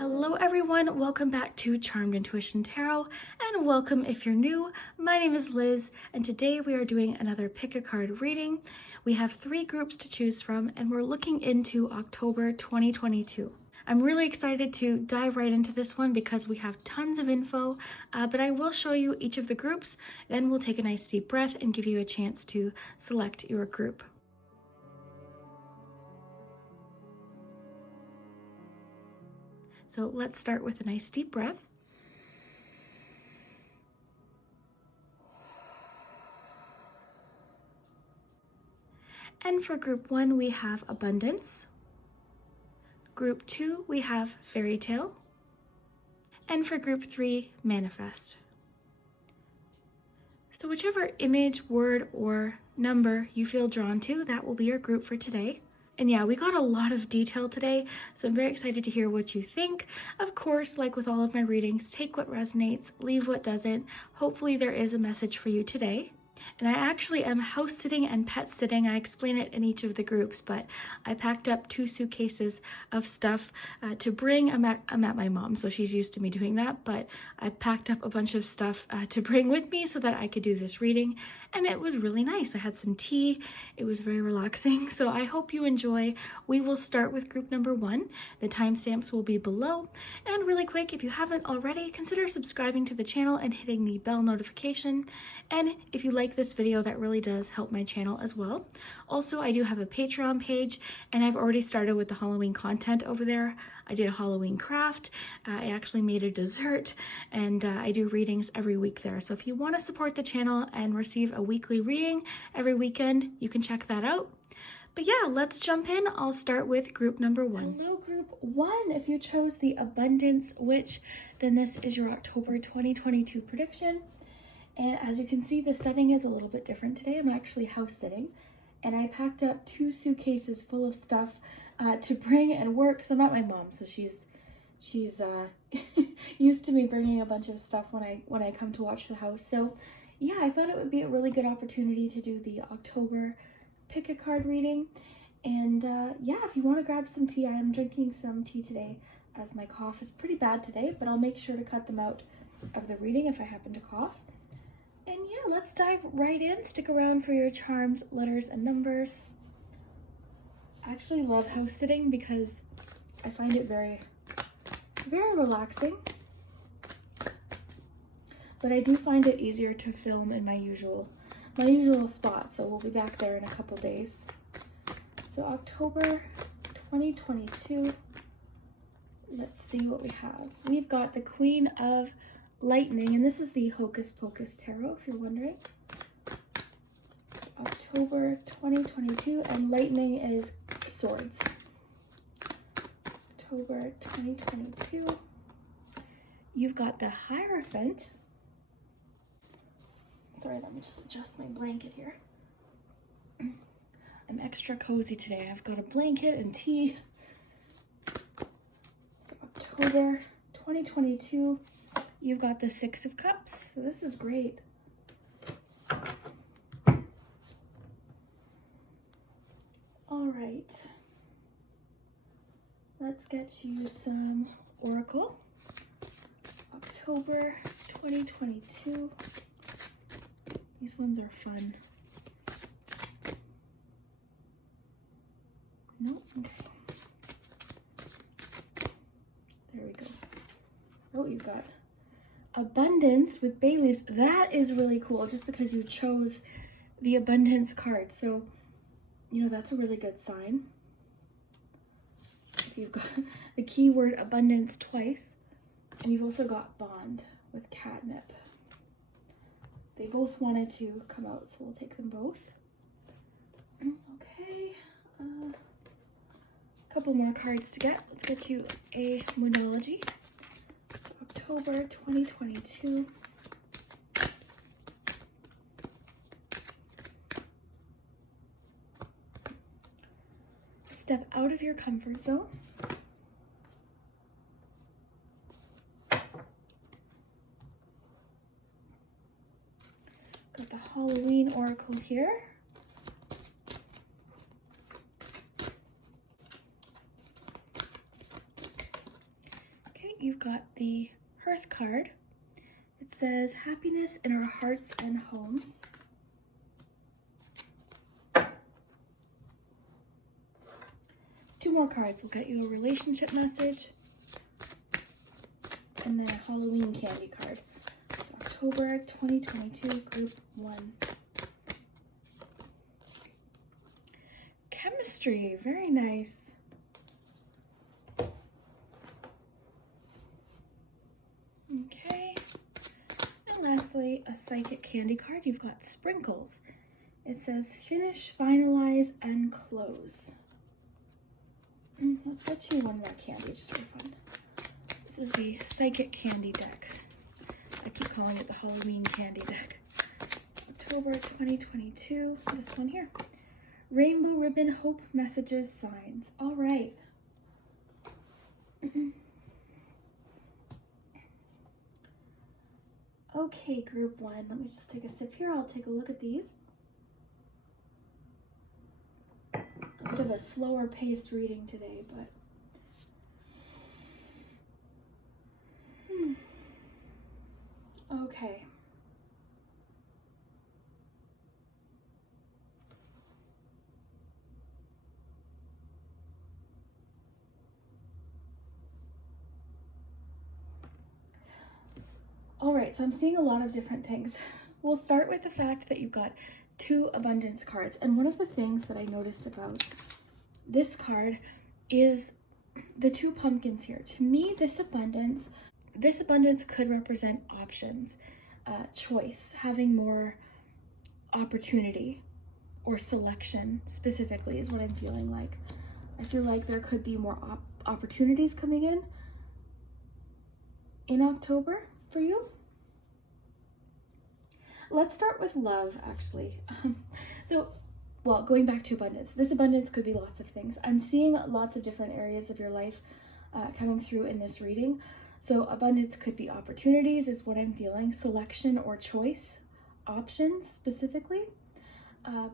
Hello everyone, welcome back to Charmed Intuition Tarot, and welcome if you're new. My name is Liz, and today we are doing another pick a card reading. We have 3 groups to choose from, and we're looking into October 2022. I'm really excited to dive right into this one because we have tons of info, but I will show you each of the groups, then we'll take a nice deep breath and give you a chance to select your group. So let's start with a nice deep breath. And for group 1, we have Abundance. Group 2, we have Fairy Tale. And for group 3, Manifest. So whichever image, word, or number you feel drawn to, that will be your group for today. And yeah, we got a lot of detail today, so I'm very excited to hear what you think. Of course, like with all of my readings, take what resonates, leave what doesn't. Hopefully there is a message for you today. And I actually am house sitting and pet sitting. I explain it in each of the groups, but I packed up 2 suitcases of stuff to bring. I'm at my mom, so she's used to me doing that, but I packed up a bunch of stuff to bring with me so that I could do this reading, and it was really nice. I had some tea. It was very relaxing, so I hope you enjoy. We will start with group number 1. The timestamps will be below, and really quick, if you haven't already, consider subscribing to the channel and hitting the bell notification, and if you like this video, that really does help my channel as well. Also, I do have a Patreon page, and I've already started with the Halloween content over there. I did a Halloween craft, I actually made a dessert, and I do readings every week there. So if you want to support the channel and receive a weekly reading every weekend, you can check that out. But yeah, let's jump in. I'll start with group number 1. Hello, group 1. If you chose the Abundance Witch, then this is your October 2022 prediction. And as you can see, the setting is a little bit different today. I'm actually house sitting, and I packed up 2 suitcases full of stuff to bring and work. So I'm at my mom, so she's used to me bringing a bunch of stuff when I come to watch the house. So yeah, I thought it would be a really good opportunity to do the October pick a card reading. And yeah, if you want to grab some tea, I am drinking some tea today as my cough is pretty bad today, but I'll make sure to cut them out of the reading if I happen to cough. And yeah, let's dive right in. Stick around for your charms, letters, and numbers. I actually love house sitting because I find it very, very relaxing. But I do find it easier to film in my usual spot, so we'll be back there in a couple days. So October 2022, let's see what we have. We've got the Queen of Lightning, and this is the Hocus Pocus Tarot, if you're wondering. October 2022, and lightning is swords. October 2022. You've got the Hierophant. Sorry, let me just adjust my blanket here. I'm extra cozy today. I've got a blanket and tea. So October 2022. You've got the 6 of Cups, so this is great. All right, let's get you some Oracle. October 2022. These ones are fun. Nope, okay. There we go. Oh, you've got Abundance with bay leaves. That is really cool, just because you chose the Abundance card. So, you know, that's a really good sign. If you've got the keyword abundance twice, and you've also got Bond with catnip. They both wanted to come out, so we'll take them both. Okay, a couple more cards to get. Let's get you a Moonology. October 2022. Step out of your comfort zone. Got the Halloween Oracle here. you've got the Hearth card. It says, happiness in our hearts and homes. Two more cards will get you a relationship message. And then a Halloween candy card. So October 2022, Group 1. Chemistry, very nice. Okay. And lastly, a psychic candy card. You've got sprinkles. It says finish, finalize, and close. Let's get you one more candy just for fun. This is the psychic candy deck. I keep calling it the Halloween candy deck. October 2022, this one here. Rainbow ribbon, hope, messages, signs. All right. Okay, group 1. Let me just take a sip here. I'll take a look at these. A bit of a slower paced reading today, but okay. All right, so I'm seeing a lot of different things. We'll start with the fact that you've got 2 abundance cards. And one of the things that I noticed about this card is the 2 pumpkins here. To me, this abundance could represent options, choice, having more opportunity or selection specifically is what I'm feeling like. I feel like there could be more opportunities coming in October for you. Let's start with love, actually. Well, going back to abundance, this abundance could be lots of things. I'm seeing lots of different areas of your life coming through in this reading. So abundance could be opportunities is what I'm feeling, selection or choice, options specifically.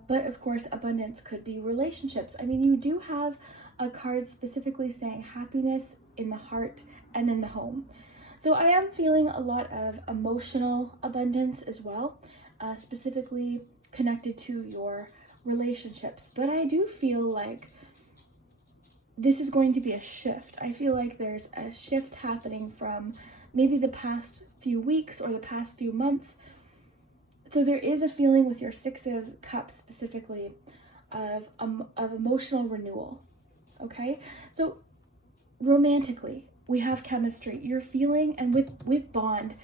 But of course, abundance could be relationships. I mean, you do have a card specifically saying happiness in the heart and in the home. So I am feeling a lot of emotional abundance as well, specifically connected to your relationships. But I do feel like this is going to be a shift. I feel like there's a shift happening from maybe the past few weeks or the past few months. So there is a feeling with your 6 of Cups specifically of emotional renewal, okay? So romantically, we have chemistry. You're feeling, and with bond,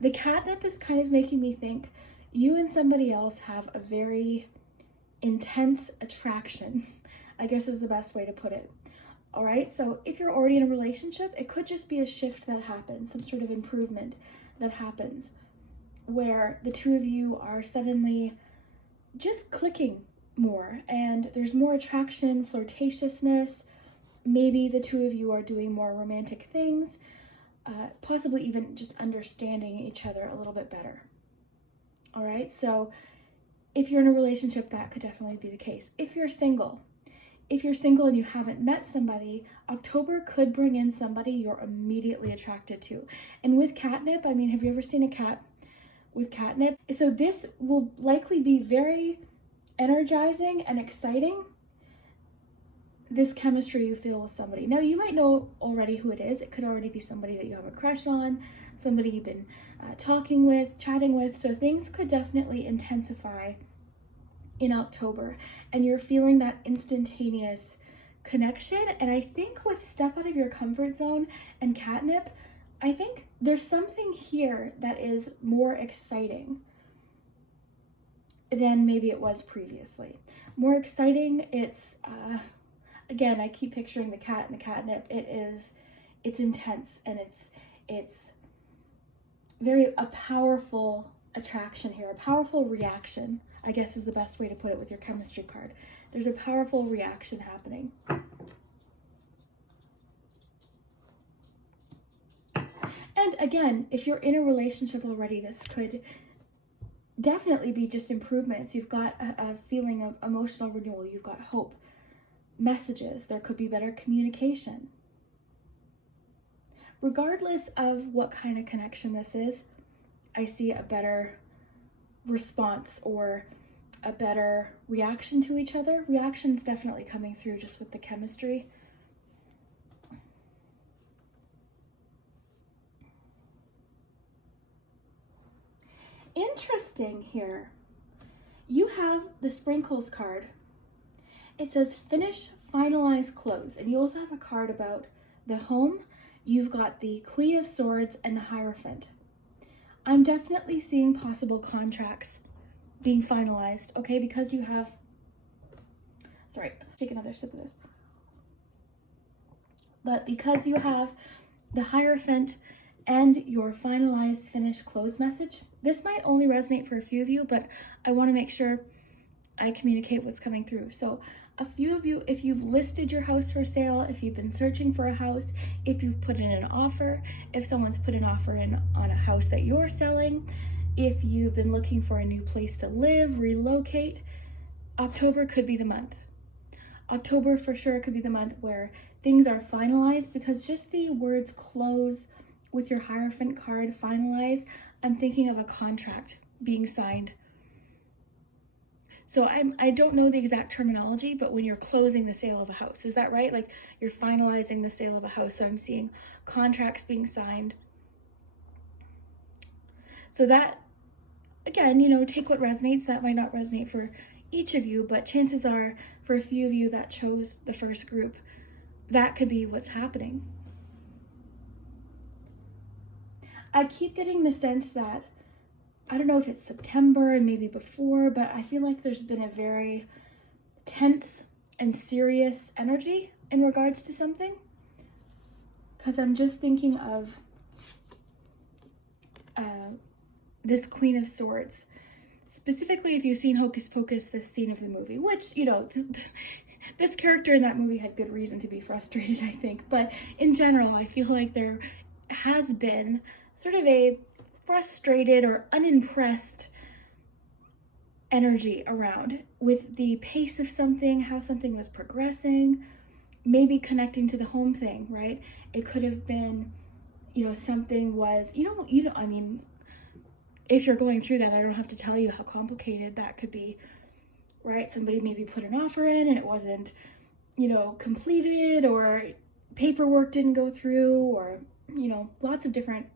the catnip is kind of making me think you and somebody else have a very intense attraction, I guess is the best way to put it. All right, so if you're already in a relationship, it could just be a shift that happens, some sort of improvement that happens, where the 2 of you are suddenly just clicking more, and there's more attraction, flirtatiousness. Maybe the 2 of you are doing more romantic things, possibly even just understanding each other a little bit better. All right, so if you're in a relationship, that could definitely be the case. If you're single and you haven't met somebody, October could bring in somebody you're immediately attracted to. And with catnip, I mean, have you ever seen a cat with catnip? So this will likely be very energizing and exciting, this chemistry you feel with somebody. Now, you might know already who it is. It could already be somebody that you have a crush on, somebody you've been talking with, chatting with. So things could definitely intensify in October, and you're feeling that instantaneous connection. And I think with step out of your comfort zone and catnip, I think there's something here that is more exciting than maybe it was previously. More exciting, it's again, I keep picturing the cat and the catnip. It's intense, and it's very a powerful attraction here, a powerful reaction, I guess is the best way to put it with your chemistry card. There's a powerful reaction happening. And again, if you're in a relationship already, this could definitely be just improvements. You've got a feeling of emotional renewal. You've got hope. Messages. There could be better communication. regardless of what kind of connection this is, I see a better response or a better reaction to each other. Reaction's definitely coming through just with the chemistry. Interesting here. You have the sprinkles card. It says finish, finalize, close. And you also have a card about the home. You've got the Queen of Swords and the Hierophant. I'm definitely seeing possible contracts being finalized, okay? Because you have, sorry, take another sip of this. But because you have the Hierophant and your finalized, finish, close message, this might only resonate for a few of you, but I want to make sure I communicate what's coming through. So a few of you, if you've listed your house for sale, if you've been searching for a house, if you've put in an offer, if someone's put an offer in on a house that you're selling, if you've been looking for a new place to live, relocate, October could be the month. October for sure could be the month where things are finalized, because just the words close with your Hierophant card, finalize, I'm thinking of a contract being signed. So I don't know the exact terminology, but when you're closing the sale of a house, is that right? Like you're finalizing the sale of a house. So I'm seeing contracts being signed. So that, again, you know, take what resonates. That might not resonate for each of you, but chances are for a few of you that chose the first group, that could be what's happening. I keep getting the sense that, I don't know if it's September and maybe before, but I feel like there's been a very tense and serious energy in regards to something. Because I'm just thinking of this Queen of Swords. Specifically, if you've seen Hocus Pocus, this scene of the movie, which, you know, this character in that movie had good reason to be frustrated, I think. But in general, I feel like there has been sort of a frustrated or unimpressed energy around with the pace of something, how something was progressing, maybe connecting to the home thing, right? It could have been, you know, something was, I mean, if you're going through that, I don't have to tell you how complicated that could be, right? Somebody maybe put an offer in and it wasn't, you know, completed, or paperwork didn't go through, or, you know, lots of different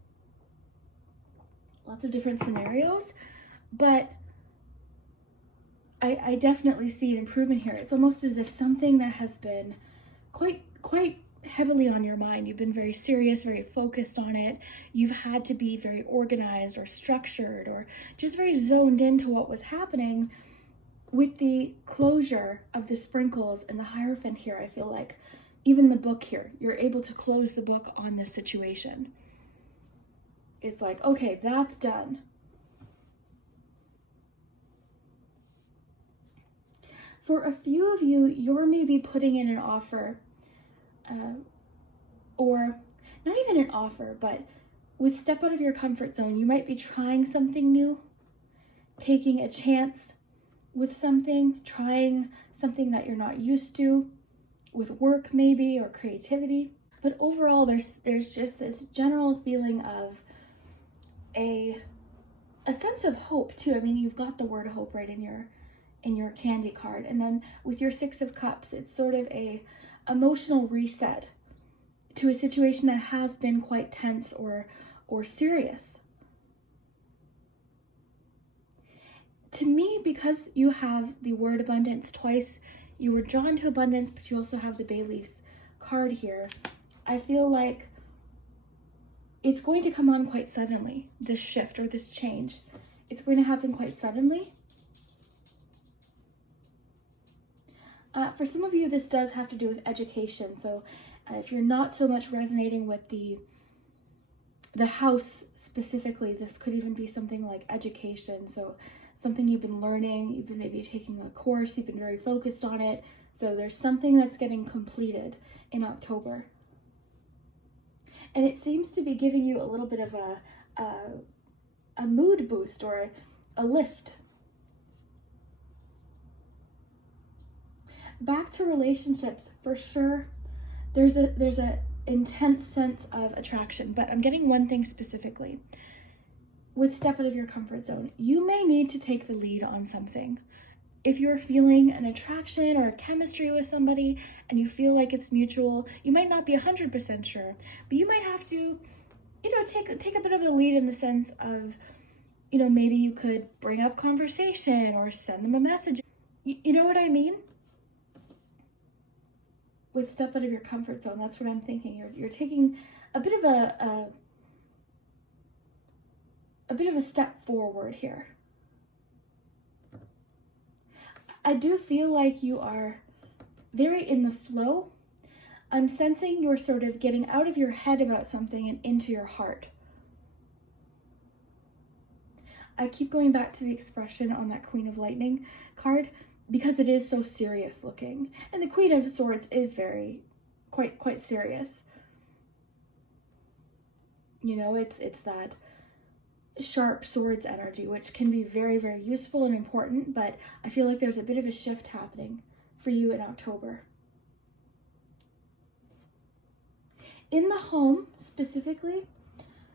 scenarios. But I definitely see an improvement here. It's almost as if something that has been quite heavily on your mind, you've been very serious, very focused on it, you've had to be very organized or structured or just very zoned into what was happening. With the closure of the sprinkles and the Hierophant here, I feel like even the book here, you're able to close the book on this situation. It's like, okay, that's done. For a few of you, you're maybe putting in an offer, or not even an offer, but with step out of your comfort zone, you might be trying something new, taking a chance with something, trying something that you're not used to, with work maybe, or creativity. But overall, there's just this general feeling of a sense of hope too. I mean, you've got the word hope right in your candy card, and then with your Six of Cups, it's sort of a emotional reset to a situation that has been quite tense or serious. To me, because you have the word abundance twice, you were drawn to abundance, but you also have the Bay Leaves card here. I feel like it's going to come on quite suddenly, this shift or this change. It's going to happen quite suddenly. For some of you, this does have to do with education. So if you're not so much resonating with the house specifically, this could even be something like education. So something you've been learning, you've been maybe taking a course, you've been very focused on it. So there's something that's getting completed in October. And it seems to be giving you a little bit of a mood boost or a lift. Back to relationships, for sure. There's a intense sense of attraction, but I'm getting one thing specifically. With step out of your comfort zone, you may need to take the lead on something. If you're feeling an attraction or a chemistry with somebody and you feel like it's mutual, you might not be 100% sure, but you might have to, take a bit of a lead in the sense of, maybe you could bring up conversation or send them a message. You know what I mean? With step out of your comfort zone, that's what I'm thinking. You're taking a bit of a step forward here. I do feel like you are very in the flow. I'm sensing you're sort of getting out of your head about something and into your heart. I keep going back to the expression on that Queen of Lightning card because it is so serious looking. And the Queen of Swords is quite serious. It's that sharp swords energy, which can be very, very useful and important, but I feel like there's a bit of a shift happening for you in October. In the home, specifically,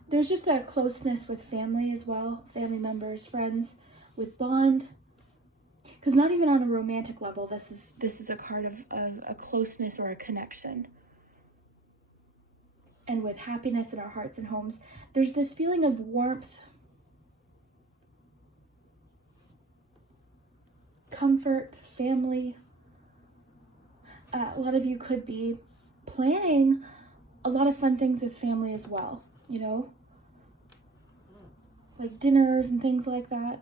there's just a closeness with family as well, family members, friends, with bond, because not even on a romantic level, this is a card of a closeness or a connection. And with happiness in our hearts and homes, there's this feeling of warmth, comfort, family. A lot of you could be planning a lot of fun things with family as well, like dinners and things like that.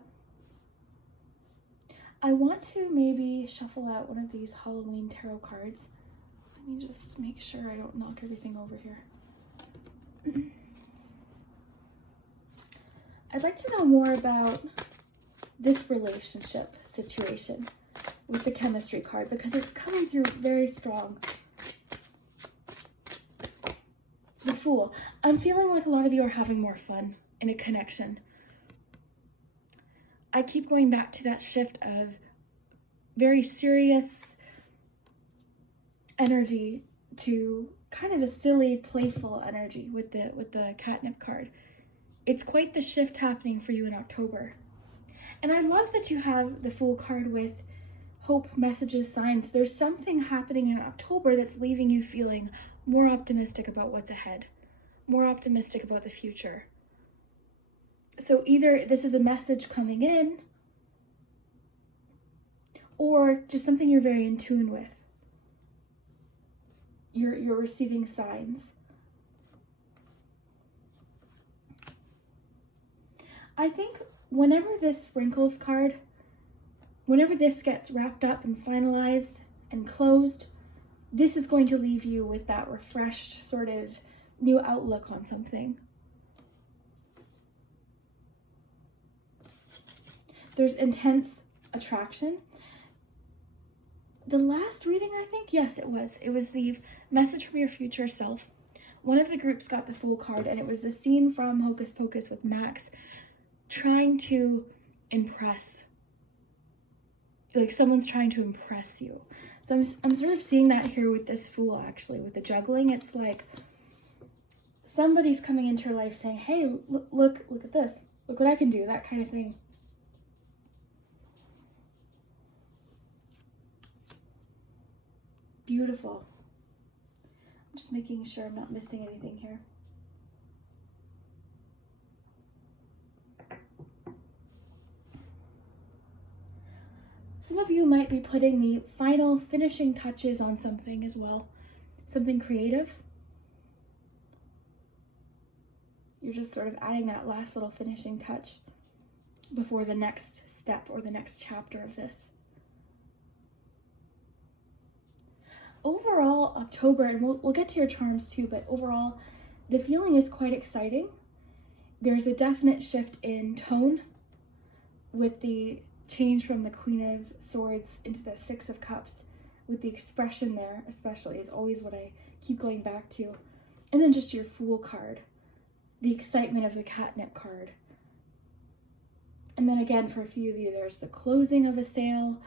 I want to maybe shuffle out one of these Halloween tarot cards. Let me just make sure I don't knock everything over here. I'd like to know more about this relationship situation with the chemistry card because it's coming through very strong. The Fool. I'm feeling like a lot of you are having more fun in a connection. I keep going back to that shift of very serious energy to kind of a silly, playful energy with the catnip card. It's quite the shift happening for you in October. And I love that you have the Fool card with hope, messages, signs. There's something happening in October that's leaving you feeling more optimistic about what's ahead, more optimistic about the future. So either this is a message coming in, or just something you're very in tune with. You're receiving signs. I think whenever this Sprinkles card, whenever this gets wrapped up and finalized and closed, this is going to leave you with that refreshed sort of new outlook on something. There's intense attraction. The last reading, I think, yes, it was. It was the message from your future self. One of the groups got the Fool card, and it was the scene from Hocus Pocus with Max trying to impress. Like someone's trying to impress you. So I'm sort of seeing that here with this Fool, actually, with the juggling. It's like somebody's coming into your life saying, hey, look at this. Look what I can do, that kind of thing. Beautiful. I'm just making sure I'm not missing anything here. Some of you might be putting the final finishing touches on something as well. Something creative. You're just sort of adding that last little finishing touch before the next step or the next chapter of this. Overall, October, and we'll get to your charms too, but overall, the feeling is quite exciting. There's a definite shift in tone with the change from the Queen of Swords into the Six of Cups, with the expression there, especially, is always what I keep going back to. And then just your Fool card, the excitement of the catnip card. And then again, for a few of you, there's the closing of a sale,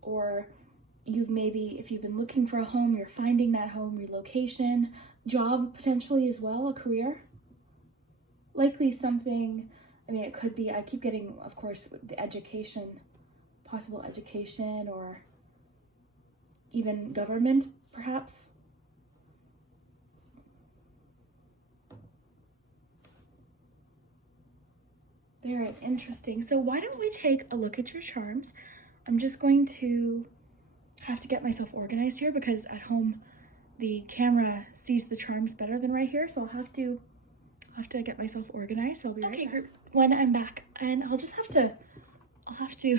or if you've been looking for a home, you're finding that home, relocation, job potentially as well, a career. Likely something, I mean, it could be, I keep getting, of course, the education, possible education, or even government, perhaps. Very interesting. So why don't we take a look at your charms? I'm just going to have to get myself organized here because at home the camera sees the charms better than right here, so I'll have to get myself organized. So I'll be right back. Group one, I'm back, and I'll have to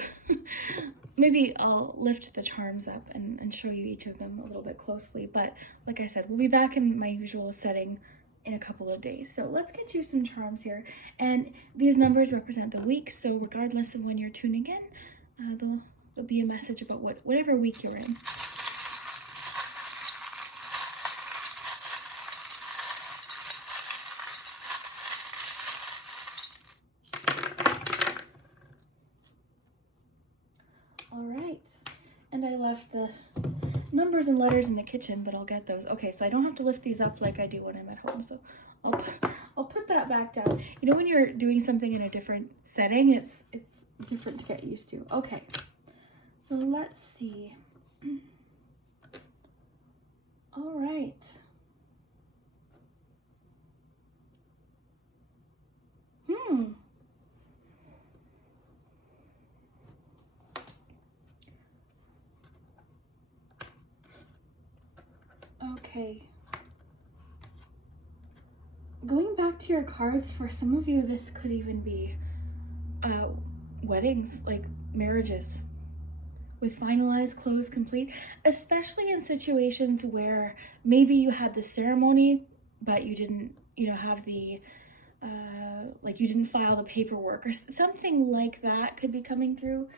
maybe I'll lift the charms up and show you each of them a little bit closely, but like I said, we'll be back in my usual setting in a couple of days. So let's get you some charms here, and these numbers represent the week, so regardless of when you're tuning in, there'll be a message about whatever week you're in. All right, and I left the numbers and letters in the kitchen, but I'll get those. Okay, so I don't have to lift these up like I do when I'm at home, so I'll put that back down. You know, when you're doing something in a different setting, it's different to get used to. Okay, so let's see. All right. Okay. Going back to your cards, for some of you, this could even be weddings, like marriages, with finalized, closed, complete, especially in situations where maybe you had the ceremony, but you didn't, have the, like you didn't file the paperwork or something like that could be coming through.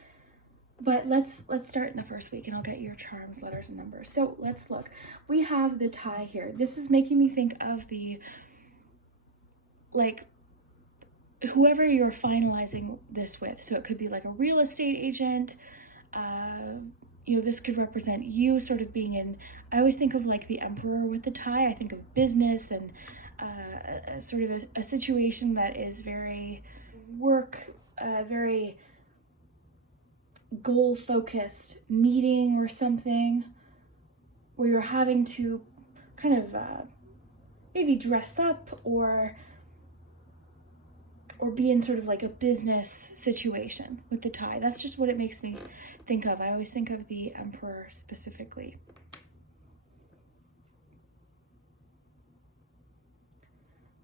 But let's start in the first week, and I'll get your charms, letters, and numbers. So let's look. We have the tie here. This is making me think of the, like, whoever you're finalizing this with. So it could be like a real estate agent. This could represent you sort of being in, I always think of like the emperor with the tie. I think of business and sort of a situation that is very very goal-focused meeting or something where you're having to kind of maybe dress up or be in sort of like a business situation with the tie. That's just what it makes me think of. I always think of the emperor specifically.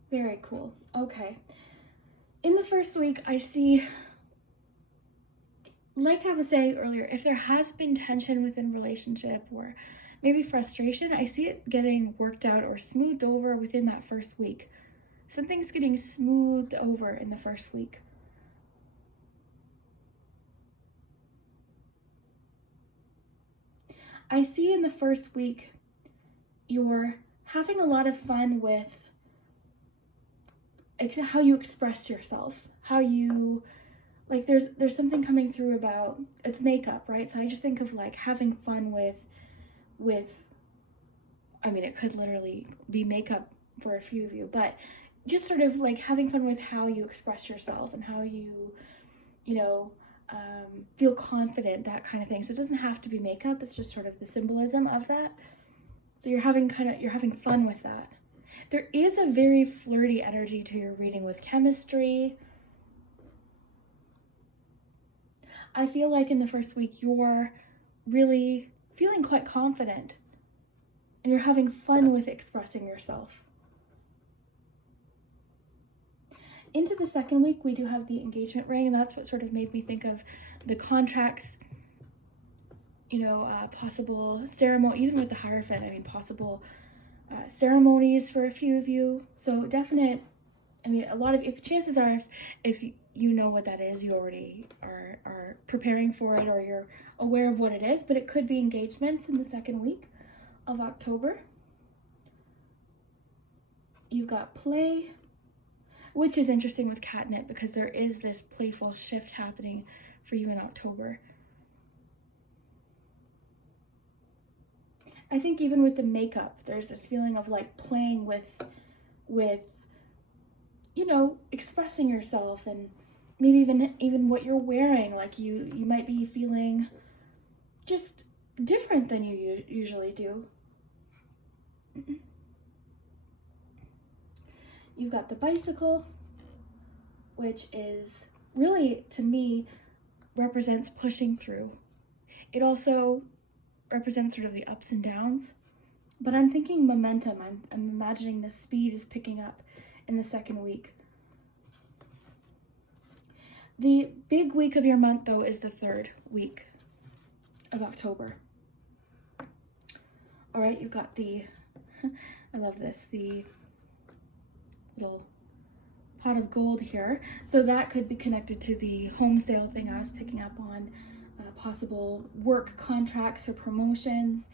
Very cool. Okay. In the first week, I see, like I was saying earlier, if there has been tension within relationship or maybe frustration, I see it getting worked out or smoothed over within that first week. Something's getting smoothed over in the first week. I see in the first week you're having a lot of fun with how you express yourself, how you, like there's something coming through about, it's makeup, right? So I just think of like having fun with I mean, it could literally be makeup for a few of you, but just sort of like having fun with how you express yourself and how you feel confident, that kind of thing. So it doesn't have to be makeup, it's just sort of the symbolism of that. So you're having fun with that. There is a very flirty energy to your reading with chemistry. I feel like in the first week you're really feeling quite confident and you're having fun with expressing yourself. Into the second week, we do have the engagement ring, and that's what sort of made me think of the contracts, possible ceremony, even with the Hierophant, I mean, possible ceremonies for a few of you. So definite, I mean, a lot of, if chances are, if you know what that is, you already are preparing for it, or you're aware of what it is, but it could be engagements in the second week of October. You've got play, which is interesting with catnip because there is this playful shift happening for you in October. I think even with the makeup, there's this feeling of like playing with, you know, expressing yourself, and maybe even what you're wearing. Like you might be feeling just different than you usually do. You've got the bicycle, which is really, to me, represents pushing through. It also represents sort of the ups and downs, but I'm thinking momentum. I'm imagining the speed is picking up in the second week. The big week of your month, though, is the third week of October. All right, you've got the, I love this, the little pot of gold here. So that could be connected to the home sale thing I was picking up on, possible work contracts or promotions,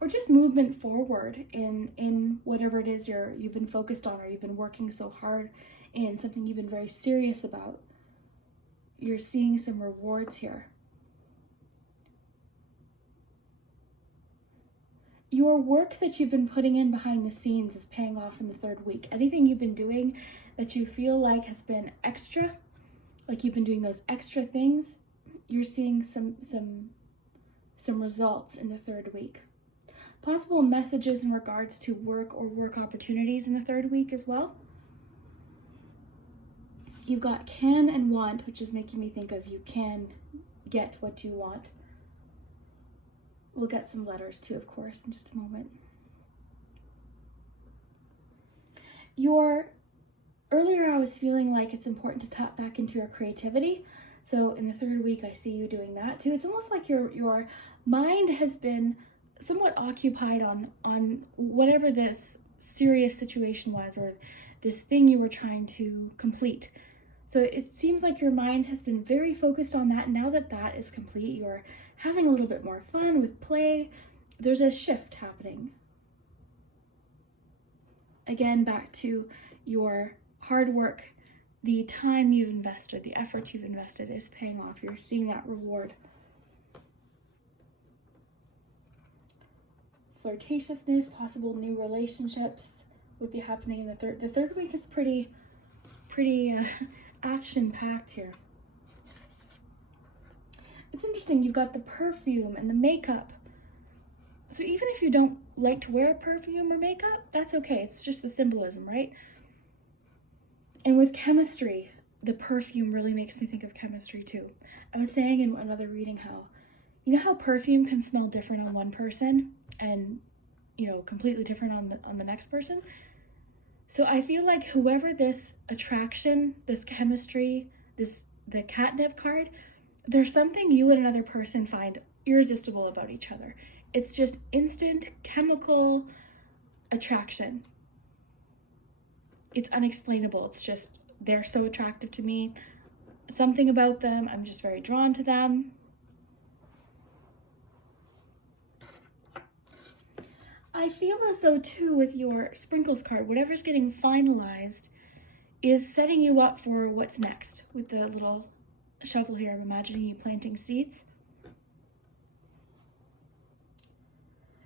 or just movement forward in whatever it is you've been focused on, or you've been working so hard in, something you've been very serious about. You're seeing some rewards here. Your work that you've been putting in behind the scenes is paying off in the third week. Anything you've been doing that you feel like has been extra, like you've been doing those extra things, you're seeing some results in the third week. Possible messages in regards to work or work opportunities in the third week as well. You've got can and want, which is making me think of you can get what you want. We'll get some letters too, of course, in just a moment. Earlier I was feeling like it's important to tap back into your creativity. So in the third week, I see you doing that too. It's almost like your mind has been somewhat occupied on whatever this serious situation was, or this thing you were trying to complete. So it seems like your mind has been very focused on that. Now that that is complete, you're having a little bit more fun with play. There's a shift happening. Again, back to your hard work. The time you've invested, the effort you've invested is paying off. You're seeing that reward. Flirtatiousness, possible new relationships would be happening in the third. The third week is pretty action-packed here. It's interesting, you've got the perfume and the makeup. So even if you don't like to wear perfume or makeup, that's okay. It's just the symbolism, right? And with chemistry, the perfume really makes me think of chemistry too. I was saying in another reading how, you know how perfume can smell different on one person and, you know, completely different on the next person? So I feel like whoever this attraction, this chemistry, the catnip card, there's something you and another person find irresistible about each other. It's just instant chemical attraction. It's unexplainable. It's just, they're so attractive to me. Something about them, I'm just very drawn to them. I feel as though too with your sprinkles card, whatever's getting finalized is setting you up for what's next. With the little shovel here, I'm imagining you planting seeds.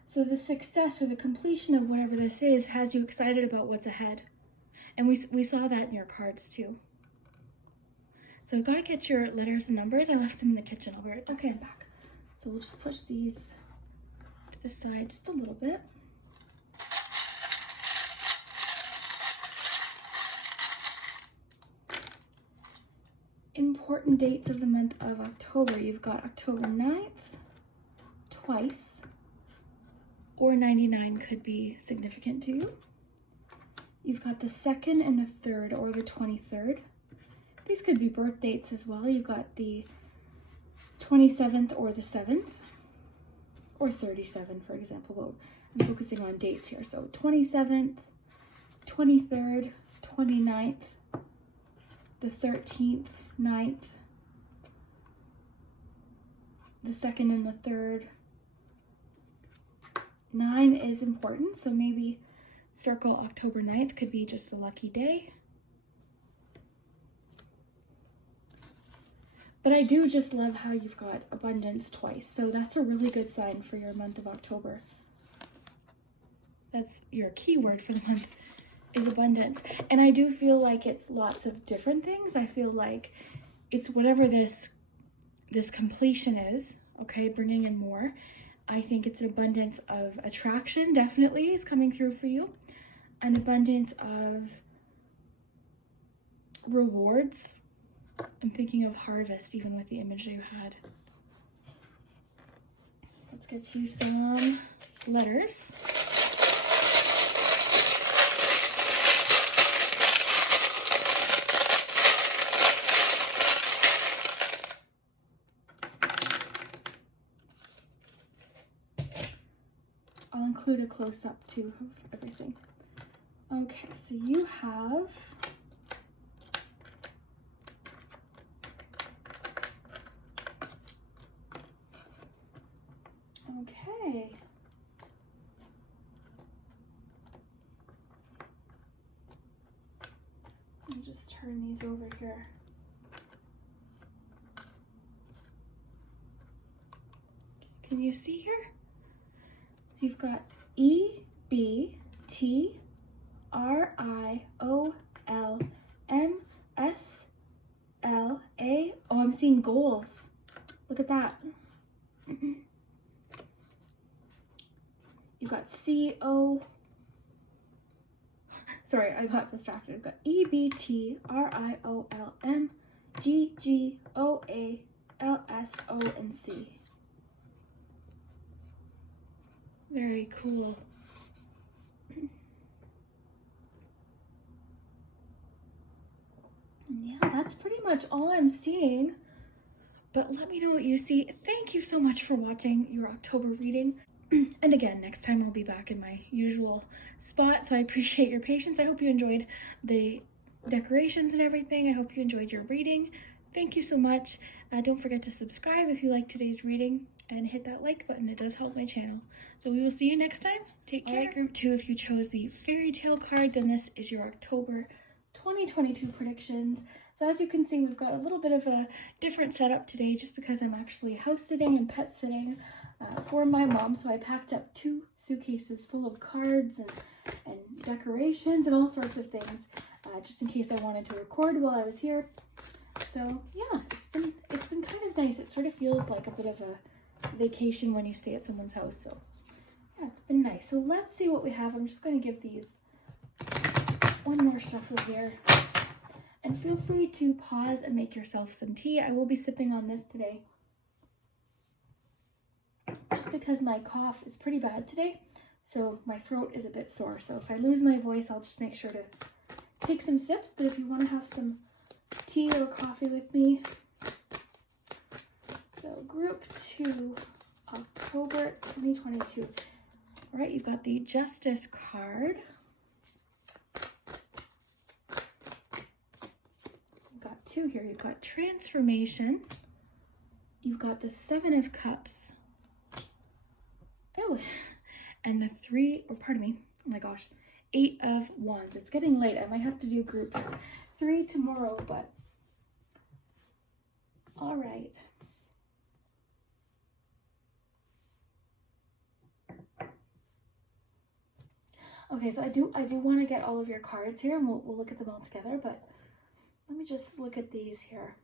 So the success or the completion of whatever this is has you excited about what's ahead. And we saw that in your cards too. So I've got to get your letters and numbers. I left them in the kitchen. I'll be right, okay, I'm back. So we'll just push these to the side just a little bit. Important dates of the month of October. You've got October 9th, twice, or 99 could be significant to you. You've got the 2nd and the 3rd, or the 23rd. These could be birth dates as well. You've got the 27th or the 7th, or 37, for example. Well, I'm focusing on dates here. So 27th, 23rd, 29th, the 13th, 9th, the 2nd and the 3rd. 9 is important, so maybe circle October 9th, could be just a lucky day. But I do just love how you've got abundance twice, so that's a really good sign for your month of October. That's your keyword for the month, is abundance. And I do feel like it's lots of different things. I feel like it's whatever this completion is, okay, bringing in more. I think it's an abundance of attraction, definitely, is coming through for you. An abundance of rewards. I'm thinking of harvest, even with the image that you had. Let's get you some letters. I'll include a close-up too of everything. Okay, so you have okay. Let me just turn these over here. Can you see here? So you've got EBTRIOLMSLA. Oh, I'm seeing goals. Look at that. You've got CO. Sorry, I got distracted. I've got EBTRIOLMGGOALSO and C. Very cool. Yeah, that's pretty much all I'm seeing. But let me know what you see. Thank you so much for watching your October reading. And again, next time I'll be back in my usual spot, so I appreciate your patience. I hope you enjoyed the decorations and everything. I hope you enjoyed your reading. Thank you so much. Don't forget to subscribe if you like today's reading, and hit that like button. It does help my channel. So we will see you next time. Take care. All right, group 2, if you chose the fairy tale card, then this is your October 2022 predictions. So as you can see, we've got a little bit of a different setup today just because I'm actually house sitting and pet sitting for my mom. So I packed up 2 suitcases full of cards and decorations and all sorts of things just in case I wanted to record while I was here. So yeah, it's been kind of nice. It sort of feels like a bit of a vacation when you stay at someone's house. So yeah, it's been nice. So let's see what we have. I'm just going to give these one more shuffle here. And feel free to pause and make yourself some tea. I will be sipping on this today just because my cough is pretty bad today. So my throat is a bit sore. So if I lose my voice, I'll just make sure to take some sips. But if you want to have some tea or coffee with me. So group 2, October 2022. All right, you've got the Justice card. You've got 2 here. You've got Transformation. You've got the 7 of Cups. Oh, and the 3, or pardon me, oh my gosh, 8 of Wands. It's getting late. I might have to do group 3 tomorrow, but all right. Okay, so I do want to get all of your cards here, and we'll look at them all together, but let me just look at these here.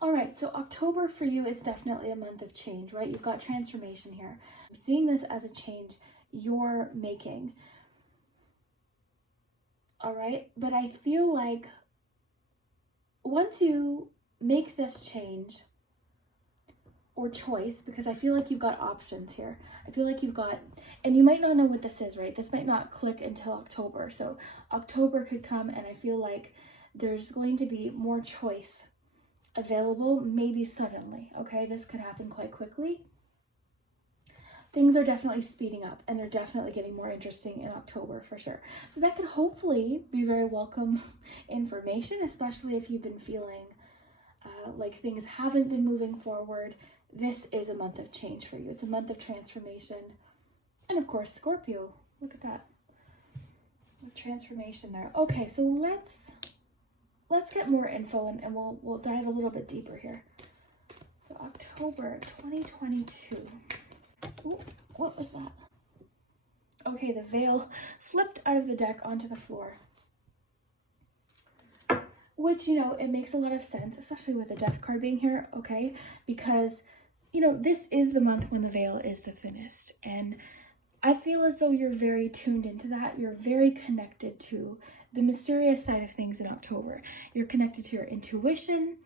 All right, so October for you is definitely a month of change, right? You've got transformation here. I'm seeing this as a change you're making. All right, but I feel like once you make this change or choice, because I feel like you've got options here. I feel like you've got, and you might not know what this is, right? This might not click until October. So October could come and I feel like there's going to be more choice available, maybe suddenly, okay? This could happen quite quickly. Things are definitely speeding up and they're definitely getting more interesting in October for sure. So that could hopefully be very welcome information, especially if you've been feeling like things haven't been moving forward. This is a month of change for you. It's a month of transformation. And of course, Scorpio, look at that. Transformation there. Okay, so let's get more info and we'll dive a little bit deeper here. So October 2022. Ooh, what was that? Okay, the veil flipped out of the deck onto the floor. Which, you know, it makes a lot of sense, especially with the death card being here, okay? Because, you know, this is the month when the veil is the thinnest. And I feel as though you're very tuned into that. You're very connected to the mysterious side of things in October. You're connected to your intuition,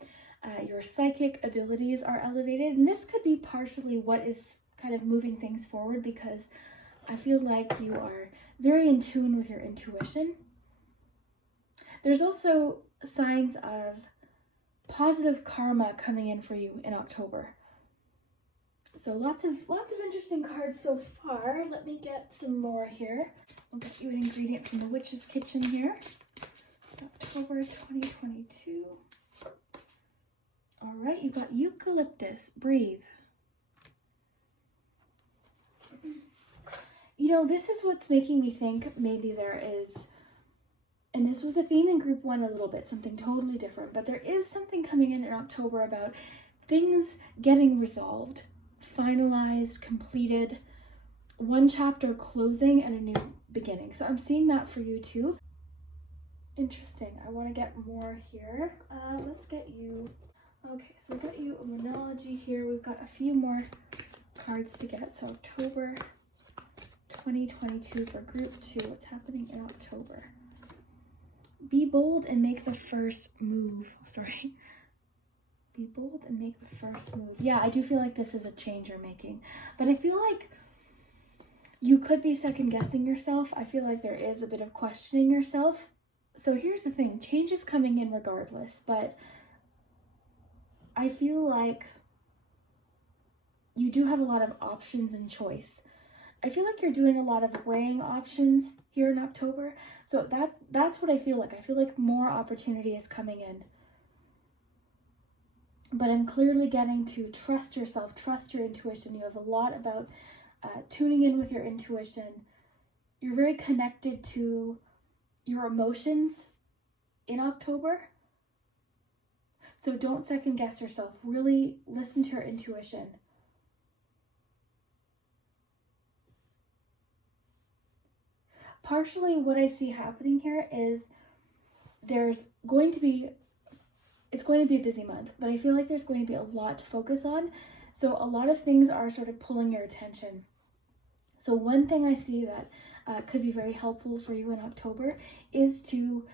your psychic abilities are elevated. And this could be partially what is kind of moving things forward, because I feel like you are very in tune with your intuition. There's also signs of positive karma coming in for you in October. So lots of interesting cards so far. Let me get some more here. We'll get you an ingredient from the Witch's Kitchen here. So October 2022. All right, you got eucalyptus. Breathe. You know, this is what's making me think maybe there is, and this was a theme in group 1 a little bit, something totally different, but there is something coming in October about things getting resolved, finalized, completed, one chapter closing and a new beginning. So I'm seeing that for you too. Interesting. I want to get more here. Let's get you. Okay, so we've got you a Moonology here. We've got a few more cards to get. So October 2022 for group 2. What's happening in October? Be bold and make the first move. Sorry. Be bold and make the first move. Yeah, I do feel like this is a change you're making. But I feel like you could be second guessing yourself. I feel like there is a bit of questioning yourself. So here's the thing. Change is coming in regardless. But I feel like you do have a lot of options and choice. I feel like you're doing a lot of weighing options here in October. So that's what I feel like. I feel like more opportunity is coming in. But I'm clearly getting to trust yourself, trust your intuition. You have a lot about tuning in with your intuition. You're very connected to your emotions in October. So don't second guess yourself. Really listen to your intuition. Partially what I see happening here is it's going to be a busy month, but I feel like there's going to be a lot to focus on. So a lot of things are sort of pulling your attention. So one thing I see that could be very helpful for you in October is to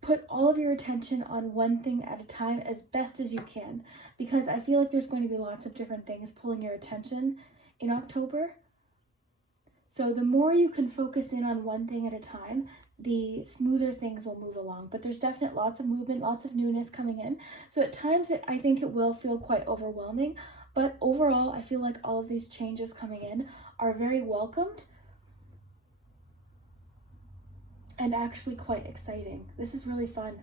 put all of your attention on one thing at a time as best as you can, because I feel like there's going to be lots of different things pulling your attention in October. So the more you can focus in on one thing at a time, the smoother things will move along. But there's definitely lots of movement, lots of newness coming in. So at times I think it will feel quite overwhelming, but overall I feel like all of these changes coming in are very welcomed and actually quite exciting. This is really fun.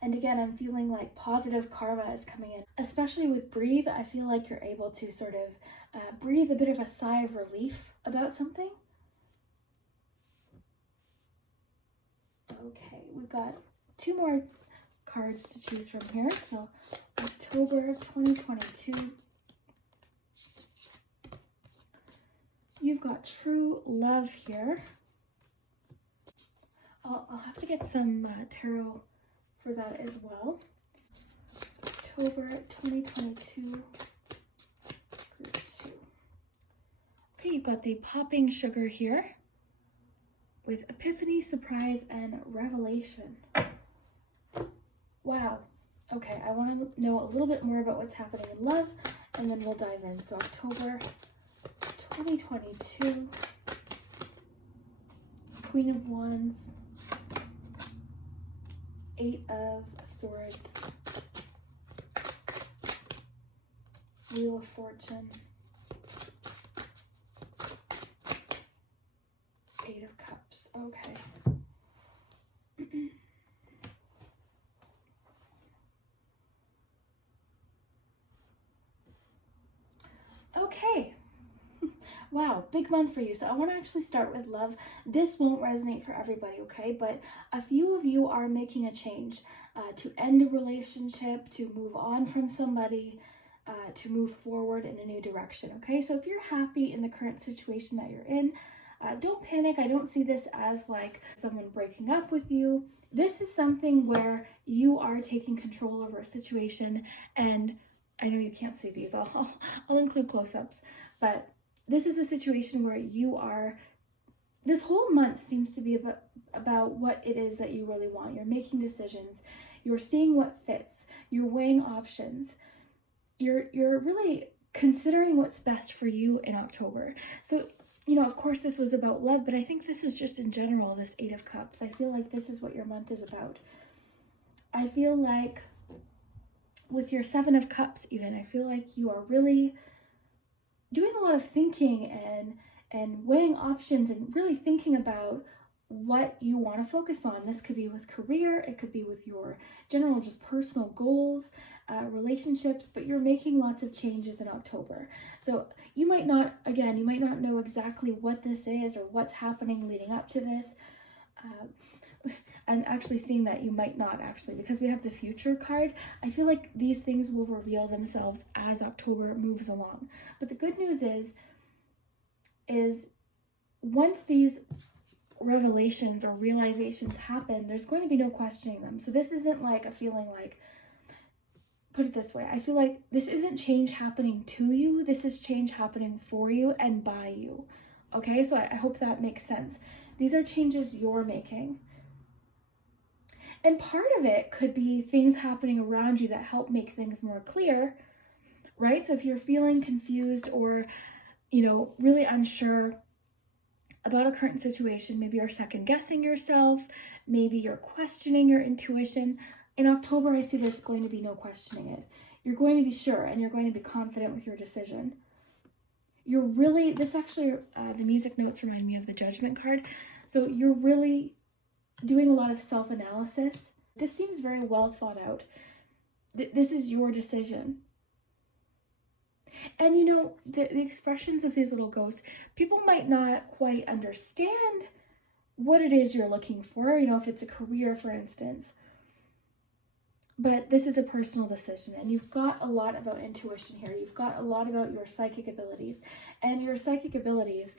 And again, I'm feeling like positive karma is coming in. Especially with breathe, I feel like you're able to sort of breathe a bit of a sigh of relief about something. Okay, we've got 2 more cards to choose from here. So October 2022. You've got true love here. I'll have to get some tarot for that as well. So October 2022, group 2. Okay, you've got the popping sugar here with epiphany, surprise, and revelation. Wow. Okay, I want to know a little bit more about what's happening in love, and then we'll dive in. So October 2022, Queen of Wands, 8 of Swords, Wheel of Fortune, 8 of Cups. Okay. Okay. Wow, big month for you. So I want to actually start with love. This won't resonate for everybody, okay? But a few of you are making a change to end a relationship, to move on from somebody, to move forward in a new direction, okay? So if you're happy in the current situation that you're in, don't panic. I don't see this as like someone breaking up with you. This is something where you are taking control over a situation, and I know you can't see these. I'll include close-ups, but this is a situation where you are, this whole month seems to be about what it is that you really want. You're making decisions. You're seeing what fits. You're weighing options. You're really considering what's best for you in October. So, you know, of course this was about love, but I think this is just in general, this 8 of Cups. I feel like this is what your month is about. I feel like with your 7 of Cups even, I feel like you are really doing a lot of thinking and weighing options and really thinking about what you want to focus on. This could be with career, it could be with your general just personal goals, relationships, but you're making lots of changes in October. So you might not know exactly what this is or what's happening leading up to this. I'm actually seeing that you might not actually, because we have the future card. I feel like these things will reveal themselves as October moves along. But the good news is once these revelations or realizations happen, there's going to be no questioning them. So this isn't like a feeling like, put it this way, I feel like this isn't change happening to you, this is change happening for you and by you. Okay, so I hope that makes sense. These are changes you're making. And part of it could be things happening around you that help make things more clear, right? So if you're feeling confused or, you know, really unsure about a current situation, maybe you're second guessing yourself, maybe you're questioning your intuition. In October, I see there's going to be no questioning it. You're going to be sure and you're going to be confident with your decision. You're really, this actually, the music notes remind me of the Judgment card. So you're really doing a lot of self-analysis. This seems very well thought out. This is your decision. And you know, the expressions of these little ghosts, people might not quite understand what it is you're looking for, you know, if it's a career, for instance. But this is a personal decision, and you've got a lot about intuition here. You've got a lot about your psychic abilities, and your psychic abilities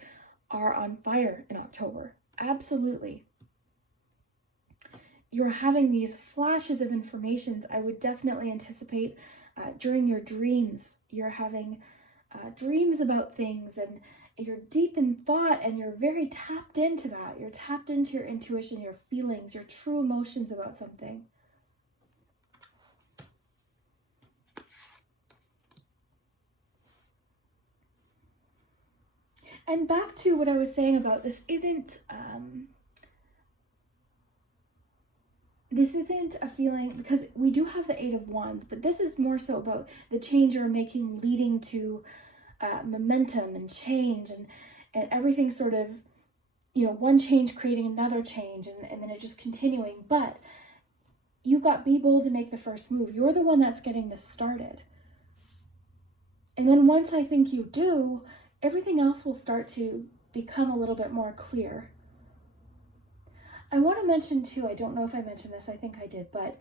are on fire in October. Absolutely. You're having these flashes of information. I would definitely anticipate during your dreams, you're having dreams about things, and you're deep in thought, and you're very tapped into that. You're tapped into your intuition, your feelings, your true emotions about something. And back to what I was saying about this isn't a feeling, because we do have the 8 of Wands, but this is more so about the change you're making leading to momentum and change, and everything sort of, you know, one change creating another change, and then it just continuing. But you've got be bold to make the first move. You're the one that's getting this started. And then once I think you do, everything else will start to become a little bit more clear. I want to mention too, I don't know if I mentioned this, I think I did, but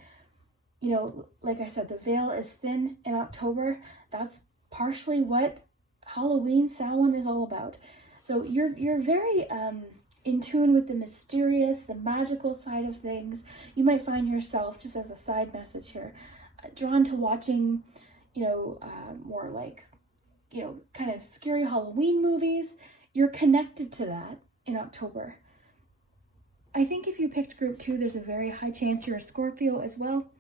you know, like I said, the veil is thin in October. That's partially what Halloween, Samhain is all about. So you're very in tune with the mysterious, the magical side of things. You might find yourself, just as a side message here, drawn to watching, you know, more like, you know, kind of scary Halloween movies. You're connected to that in October. I think if you picked group 2, there's a very high chance you're a Scorpio as well.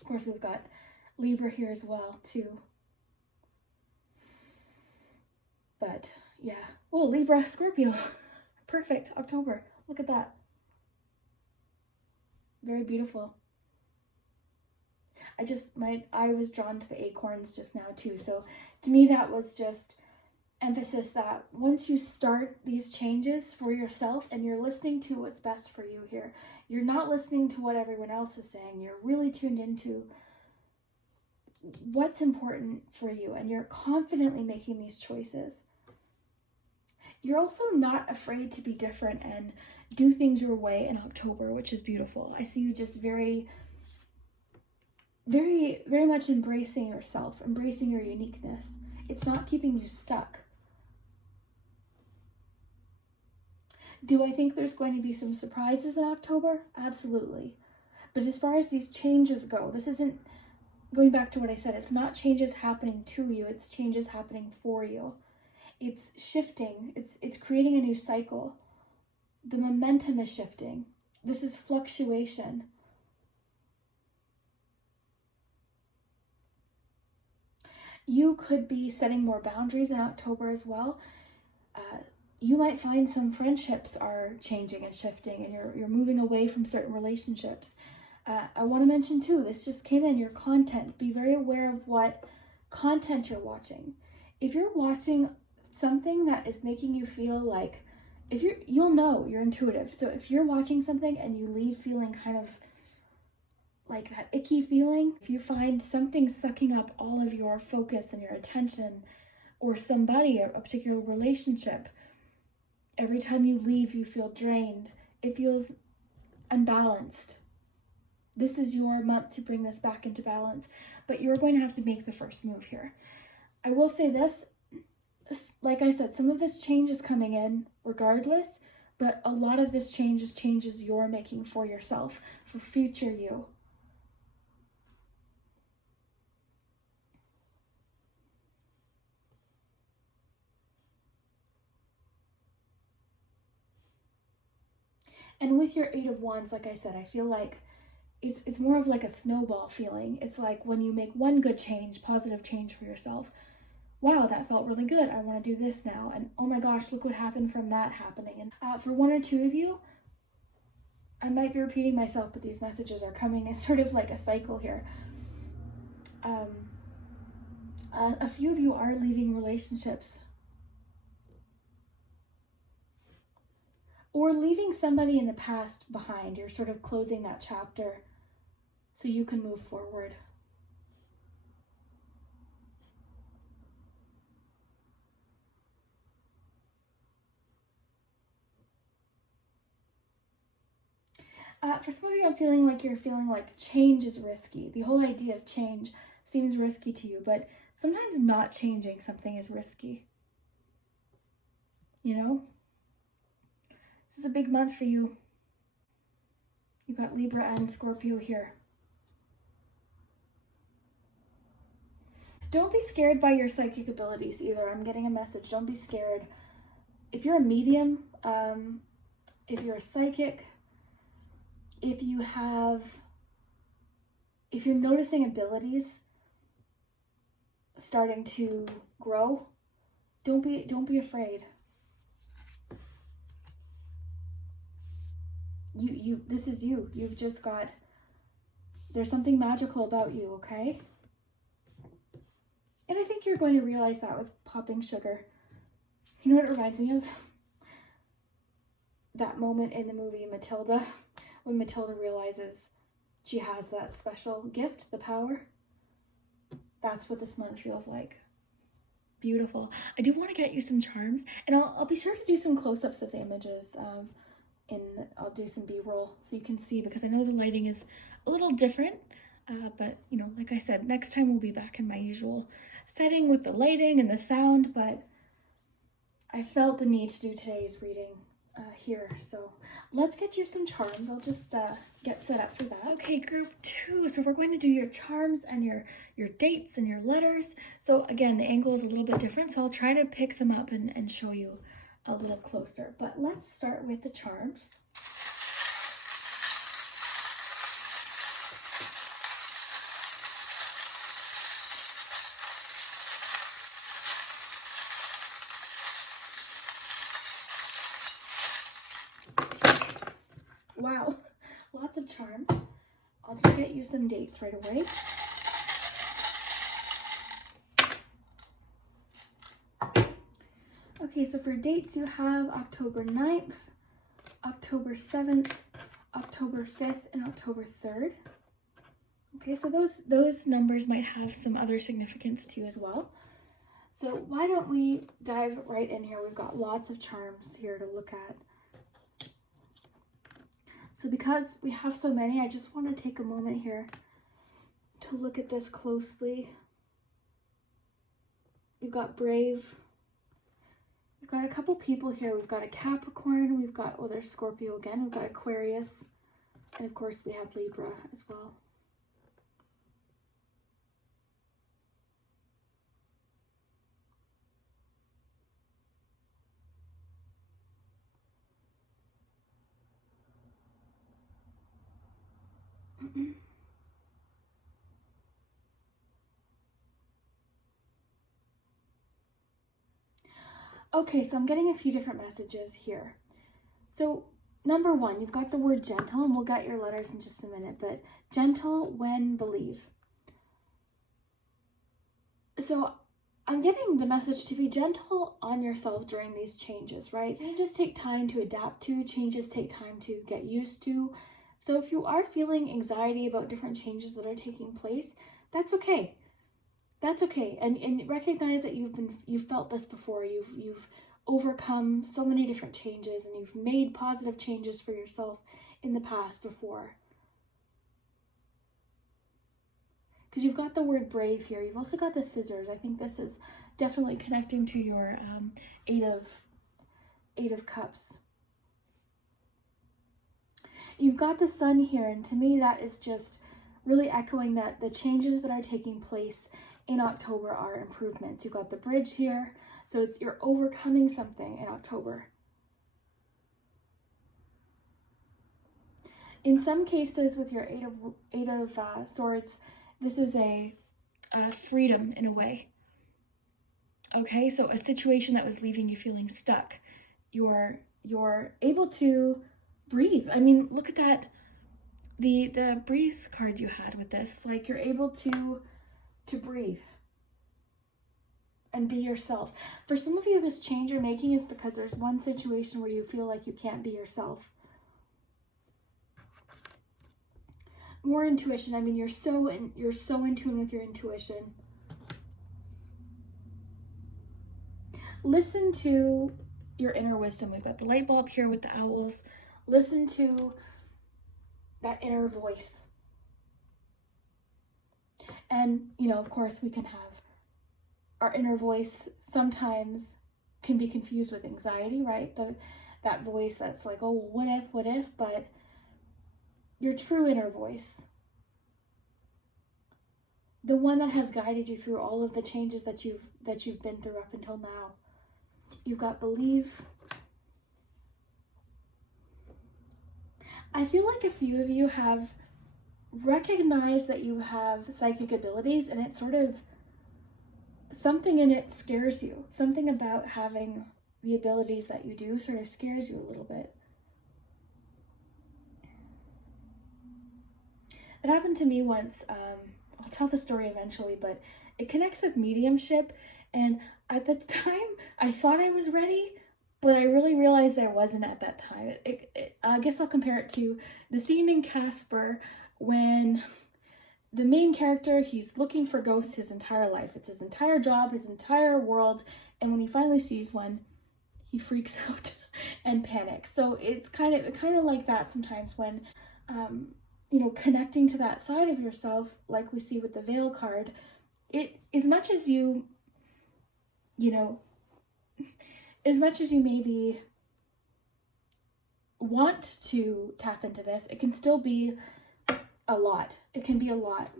Of course, we've got Libra here as well, too. But, yeah. Oh, Libra, Scorpio. Perfect, October. Look at that. Very beautiful. I was drawn to the acorns just now, too. So, to me, that was just emphasis that once you start these changes for yourself and you're listening to what's best for you here, you're not listening to what everyone else is saying. You're really tuned into what's important for you, and you're confidently making these choices. You're also not afraid to be different and do things your way in October, which is beautiful. I see you just very, very, very much embracing yourself, embracing your uniqueness. It's not keeping you stuck. Do I think there's going to be some surprises in October? Absolutely. But as far as these changes go, this isn't, going back to what I said, it's not changes happening to you, it's changes happening for you. It's shifting, it's creating a new cycle. The momentum is shifting. This is fluctuation. You could be setting more boundaries in October as well. You might find some friendships are changing and shifting, and you're moving away from certain relationships. I want to mention too, this just came in, your content. Be very aware of what content you're watching. If you're watching something that is making you feel like, you'll know, you're intuitive. So if you're watching something and you leave feeling kind of like that icky feeling, if you find something sucking up all of your focus and your attention, or somebody, a particular relationship, every time you leave you feel drained, it feels unbalanced. This is your month to bring this back into balance, but you're going to have to make the first move here. I will say this, like I said, some of this change is coming in regardless, but a lot of this change is changes you're making for yourself, for future you. And with your Eight of Wands, like I said, I feel like it's more of like a snowball feeling. It's like when you make one good change, positive change for yourself, wow, that felt really good. I want to do this now. And oh my gosh, look what happened from that happening. And for one or two of you, I might be repeating myself, but these messages are coming in sort of like a cycle here. A few of you are leaving relationships, or leaving somebody in the past behind. You're sort of closing that chapter so you can move forward. For some of you, I'm feeling like you're feeling like change is risky. The whole idea of change seems risky to you, but sometimes not changing something is risky. You know? This is a big month for you. You've got Libra and Scorpio here. Don't be scared by your psychic abilities either. I'm getting a message. Don't be scared. If you're a medium, if you're a psychic, if you're noticing abilities starting to grow, don't be afraid. This is you. You've just got, there's something magical about you, okay? And I think you're going to realize that with popping sugar. You know what it reminds me of? That moment in the movie Matilda, when Matilda realizes she has that special gift, the power. That's what this month feels like. Beautiful. I do want to get you some charms, and I'll be sure to do some close-ups of the images. I'll do some B-roll so you can see, because I know the lighting is a little different. But, you know, like I said, next time we'll be back in my usual setting with the lighting and the sound, but I felt the need to do today's reading here. So let's get you some charms. I'll just get set up for that. Okay, group 2. So we're going to do your charms and your dates and your letters. So again, the angle is a little bit different, so I'll try to pick them up and show you a little closer. But let's start with the charms. Wow, lots of charms. I'll just get you some dates right away. Okay, so for dates you have October 9th, October 7th, October 5th, and October 3rd. Okay, so those numbers might have some other significance to you as well. So why don't we dive right in here? We've got lots of charms here to look at. So because we have so many, I just want to take a moment here to look at this closely. We've got brave. We've got a couple people here. We've got a Capricorn. We've got, oh, there's Scorpio again. We've got Aquarius. And of course we have Libra as well. Okay, so I'm getting a few different messages here. So number one, you've got the word gentle, and we'll get your letters in just a minute, but gentle when believe. So I'm getting the message to be gentle on yourself during these changes, right? Changes take time to adapt to, changes take time to get used to. So if you are feeling anxiety about different changes that are taking place, that's okay. That's okay. And recognize that you've felt this before. You've overcome so many different changes, and you've made positive changes for yourself in the past before. Because you've got the word brave here. You've also got the scissors. I think this is definitely connecting to your Eight of Cups. You've got the Sun here, and to me that is just really echoing that the changes that are taking place in October are improvements. You've got the Bridge here, so it's you're overcoming something in October. In some cases, with your Eight of Swords, this is a freedom in a way. Okay, so a situation that was leaving you feeling stuck, you're able to breathe. I mean, look at that, the breathe card you had with this. Like, you're able to breathe and be yourself. For some of you, this change you're making is because there's one situation where you feel like you can't be yourself. More intuition. I mean, you're so in tune with your intuition. Listen to your inner wisdom. We've got the light bulb here with the owls. Listen to that inner voice. And, you know, of course, we can have our inner voice sometimes can be confused with anxiety, right? That voice that's like, oh, what if, but your true inner voice, the one that has guided you through all of the changes that you've been through up until now. You've got believe. I feel like a few of you have recognized that you have psychic abilities, and it's sort of something in it scares you. Something about having the abilities that you do sort of scares you a little bit. It happened to me once. I'll tell the story eventually, but it connects with mediumship, and at the time I thought I was ready, but I really realized I wasn't at that time. I guess I'll compare it to the scene in Casper when the main character, he's looking for ghosts his entire life. It's his entire job, his entire world, and when he finally sees one, he freaks out and panics. So it's kind of like that sometimes when you know, connecting to that side of yourself, like we see with the Veil card. It, as much as you maybe want to tap into this, it can still be a lot. It can be a lot.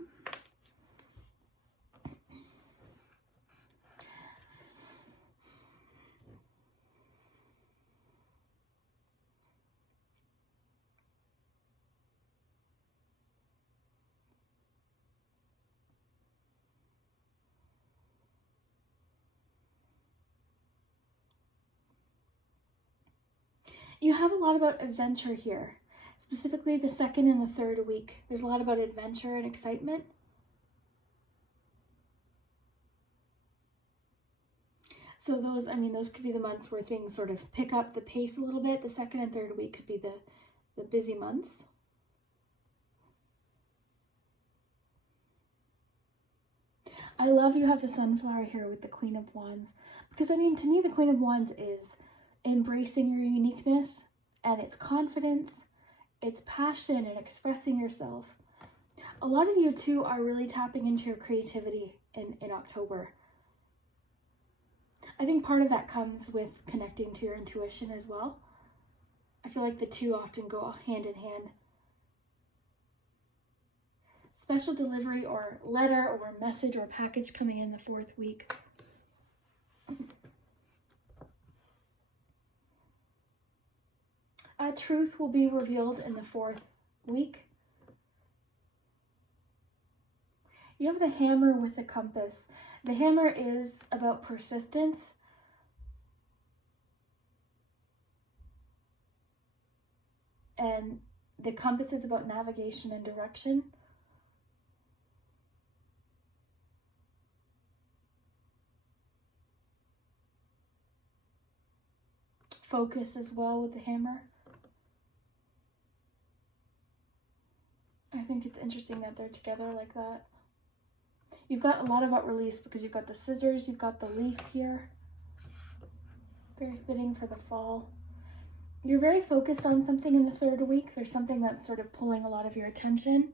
You have a lot about adventure here, specifically the second and the third week. There's a lot about adventure and excitement. So those could be the months where things sort of pick up the pace a little bit. The second and third week could be the busy months. I love you have the sunflower here with the Queen of Wands, because I mean, to me, the Queen of Wands is embracing your uniqueness, and it's confidence, it's passion, and expressing yourself. A lot of you too are really tapping into your creativity in October. I think part of that comes with connecting to your intuition as well. I feel like the two often go hand in hand. Special delivery or letter or message or package coming in the 4th week. Truth will be revealed in the 4th week. You have the hammer with the compass. The hammer is about persistence. And the compass is about navigation and direction. Focus as well with the hammer. I think it's interesting that they're together like that. You've got a lot about release because you've got the scissors, you've got the leaf here. Very fitting for the fall. You're very focused on something in the 3rd week. There's something that's sort of pulling a lot of your attention.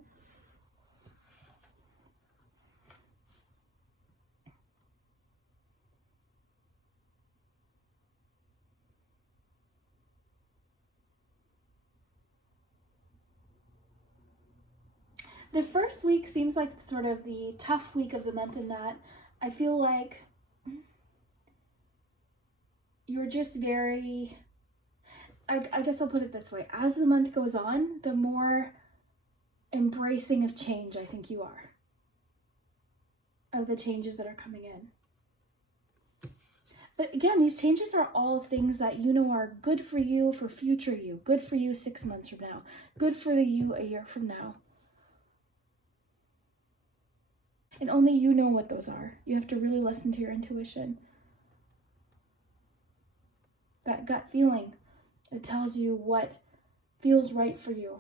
The 1st week seems like sort of the tough week of the month in that I feel like you're just very, I guess I'll put it this way. As the month goes on, the more embracing of change I think you are. Of the changes that are coming in. But again, these changes are all things that you know are good for you, for future you. Good for you 6 months from now. Good for you a year from now. And only you know what those are. You have to really listen to your intuition. That gut feeling that tells you what feels right for you.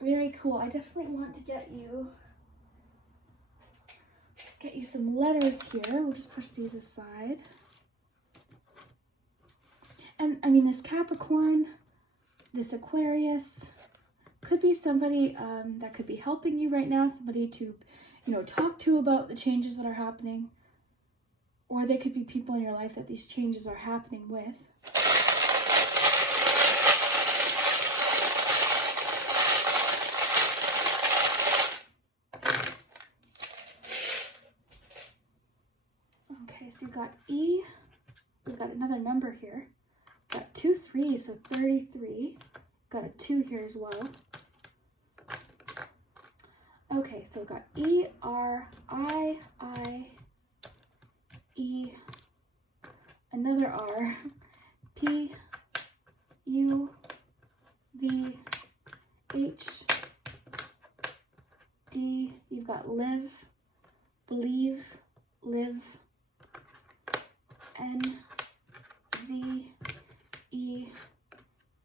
Very cool. I definitely want to get you some letters here. We'll just push these aside. And I mean, this Capricorn, this Aquarius, could be somebody that could be helping you right now, somebody to, talk to about the changes that are happening. Or they could be people in your life that these changes are happening with. Okay, so you've got E. We've got another number here. Got 2 3s, so 33. Got a 2 here as well. Okay, so we've got E, R, I, E, another R, P, U, V, H, D. You've got live, believe, live, N, Z, E,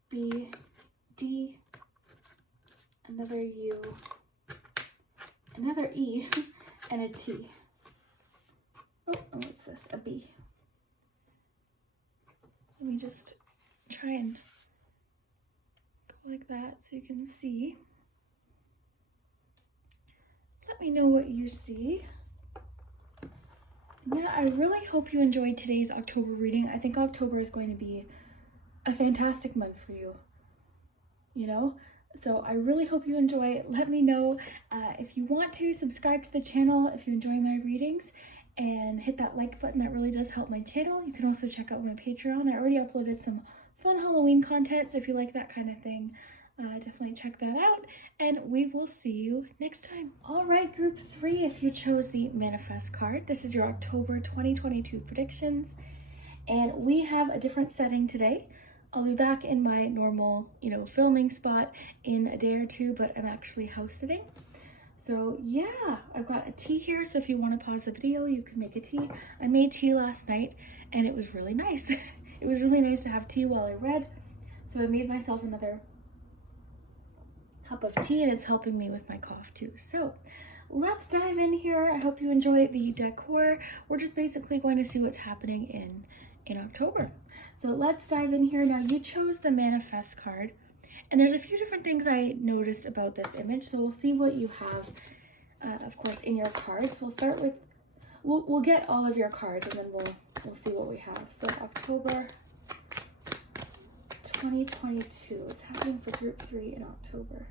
B, D, another U, another E, and a T. Oh, and what's this? A B. Let me just try and go like that so you can see. Let me know what you see. Yeah, I really hope you enjoyed today's October reading. I think October is going to be a fantastic month for you, So I really hope you enjoy it. Let me know if you want to subscribe to the channel, if you enjoy my readings, and hit that like button. That really does help my channel. You can also check out my Patreon. I already uploaded some fun Halloween content, so if you like that kind of thing, definitely check that out, and we will see you next time. All right, group 3, if you chose the Manifest card, this is your October 2022 predictions, and we have a different setting today. I'll be back in my normal, filming spot in a day or two, but I'm actually house sitting. So yeah, I've got a tea here, so if you want to pause the video, you can make a tea. I made tea last night, and it was really nice. It was really nice to have tea while I read, so I made myself another cup of tea, and it's helping me with my cough too. So let's dive in here. I hope you enjoy the decor. We're just basically going to see what's happening in October. So let's dive in here. Now you chose the manifest card, and there's a few different things I noticed about this image. So we'll see what you have, of course, in your cards. We'll start with, we'll get all of your cards, and then we'll see what we have. So October 2022. What's happening for group 3 in October?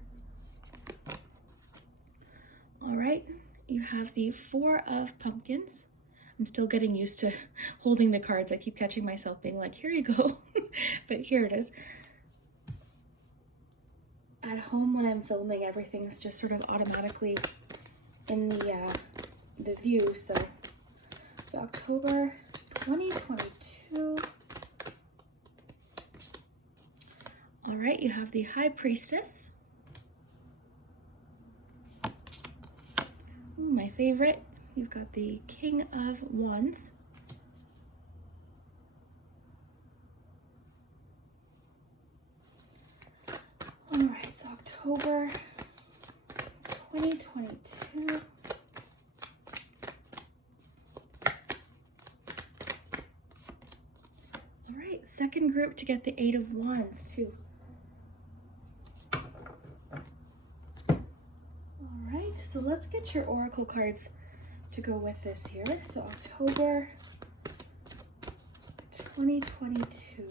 All right, you have the 4 of Pumpkins. I'm still getting used to holding the cards. I keep catching myself being like, here you go. But here it is. At home when I'm filming, everything's just sort of automatically in the view. So October 2022. All right, you have the High Priestess. Ooh, my favorite. You've got the King of Wands. All right, so October 2022. All right, second group to get the 8 of Wands too. All right, so let's get your oracle cards to go with this here. So October 2022.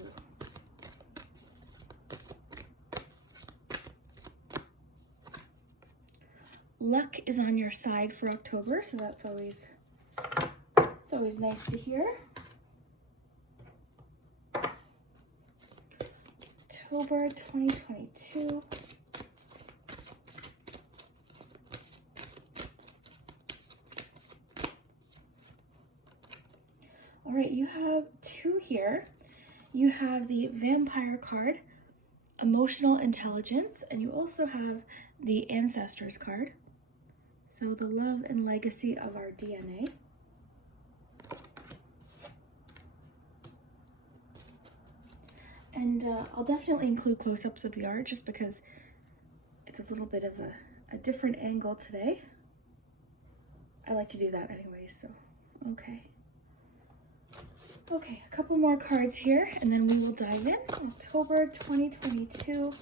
Luck is on your side for October, so that's always nice to hear. October 2022. All right, you have 2 here. You have the Vampire card, Emotional Intelligence, and you also have the Ancestors card. So the love and legacy of our DNA. And I'll definitely include close-ups of the art just because it's a little bit of a different angle today. I like to do that anyway, so okay. Okay, a couple more cards here, and then we will dive in. October 2022.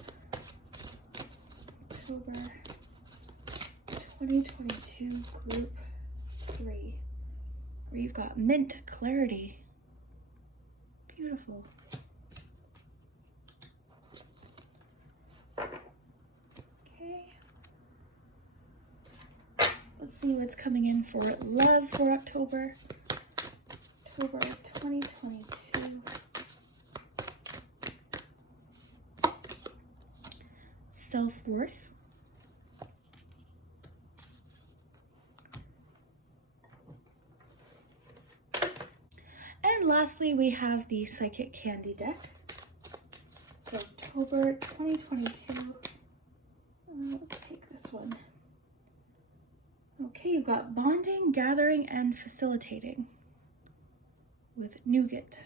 October 2022, group 3. Where you've got Mint, Clarity. Beautiful. Okay. Let's see what's coming in for love for October. October 2022. Self-worth. And lastly, we have the Psychic Candy deck. So October 2022. Let's take this one. Okay, you've got Bonding, Gathering, and Facilitating with Nougat.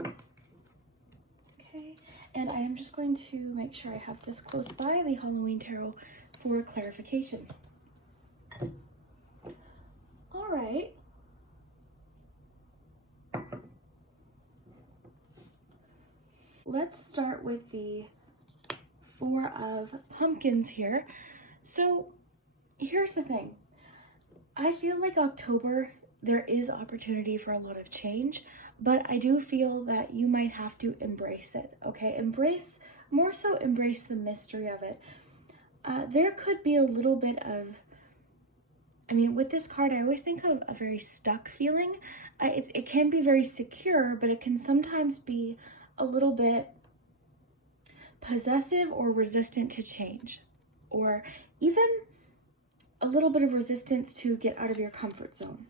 Okay, and I am just going to make sure I have this close by, the Halloween Tarot, for clarification. All right. Let's start with the 4 of Pumpkins here. So here's the thing. I feel like October, there is opportunity for a lot of change, but I do feel that you might have to embrace it, okay? More so embrace the mystery of it. There could be a little bit of, I mean, with this card, I always think of a very stuck feeling. It can be very secure, but it can sometimes be a little bit possessive or resistant to change, or even a little bit of resistance to get out of your comfort zone.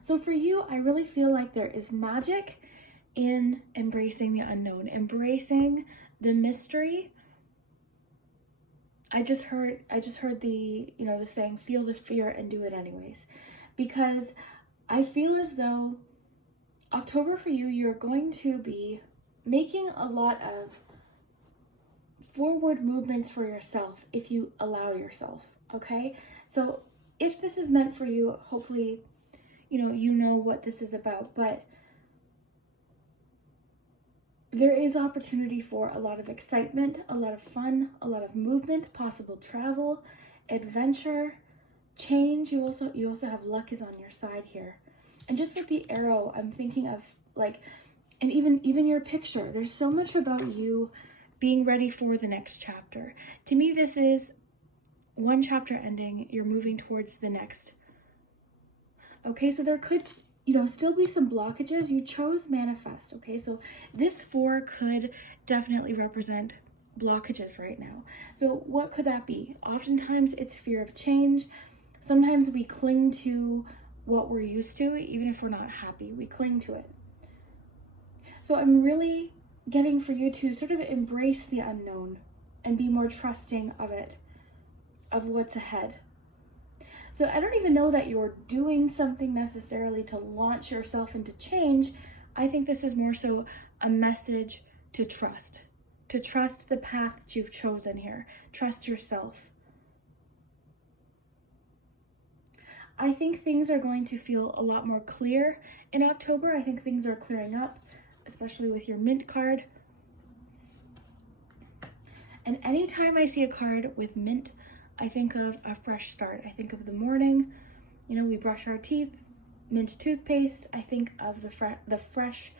So for you, I really feel like there is magic in embracing the unknown, embracing the mystery. I just heard the, the saying, feel the fear and do it anyways, because I feel as though October for you, you're going to be making a lot of forward movements for yourself if you allow yourself, okay? So if this is meant for you, hopefully, you know what this is about, but there is opportunity for a lot of excitement, a lot of fun, a lot of movement, possible travel, adventure, change. You also have luck is on your side here. And just with the arrow, I'm thinking of like, and even your picture, there's so much about you being ready for the next chapter. To me, this is one chapter ending, you're moving towards the next. Okay, so there could, still be some blockages. You chose manifest, okay? So this 4 could definitely represent blockages right now. So what could that be? Oftentimes it's fear of change. Sometimes we cling to what we're used to, even if we're not happy, we cling to it. So I'm really getting for you to sort of embrace the unknown and be more trusting of it, of what's ahead. So I don't even know that you're doing something necessarily to launch yourself into change. I think this is more so a message to trust the path that you've chosen here. Trust yourself. I think things are going to feel a lot more clear in October. I think things are clearing up, especially with your mint card. And anytime I see a card with mint, I think of a fresh start. I think of the morning, we brush our teeth, mint toothpaste. I think of the fresh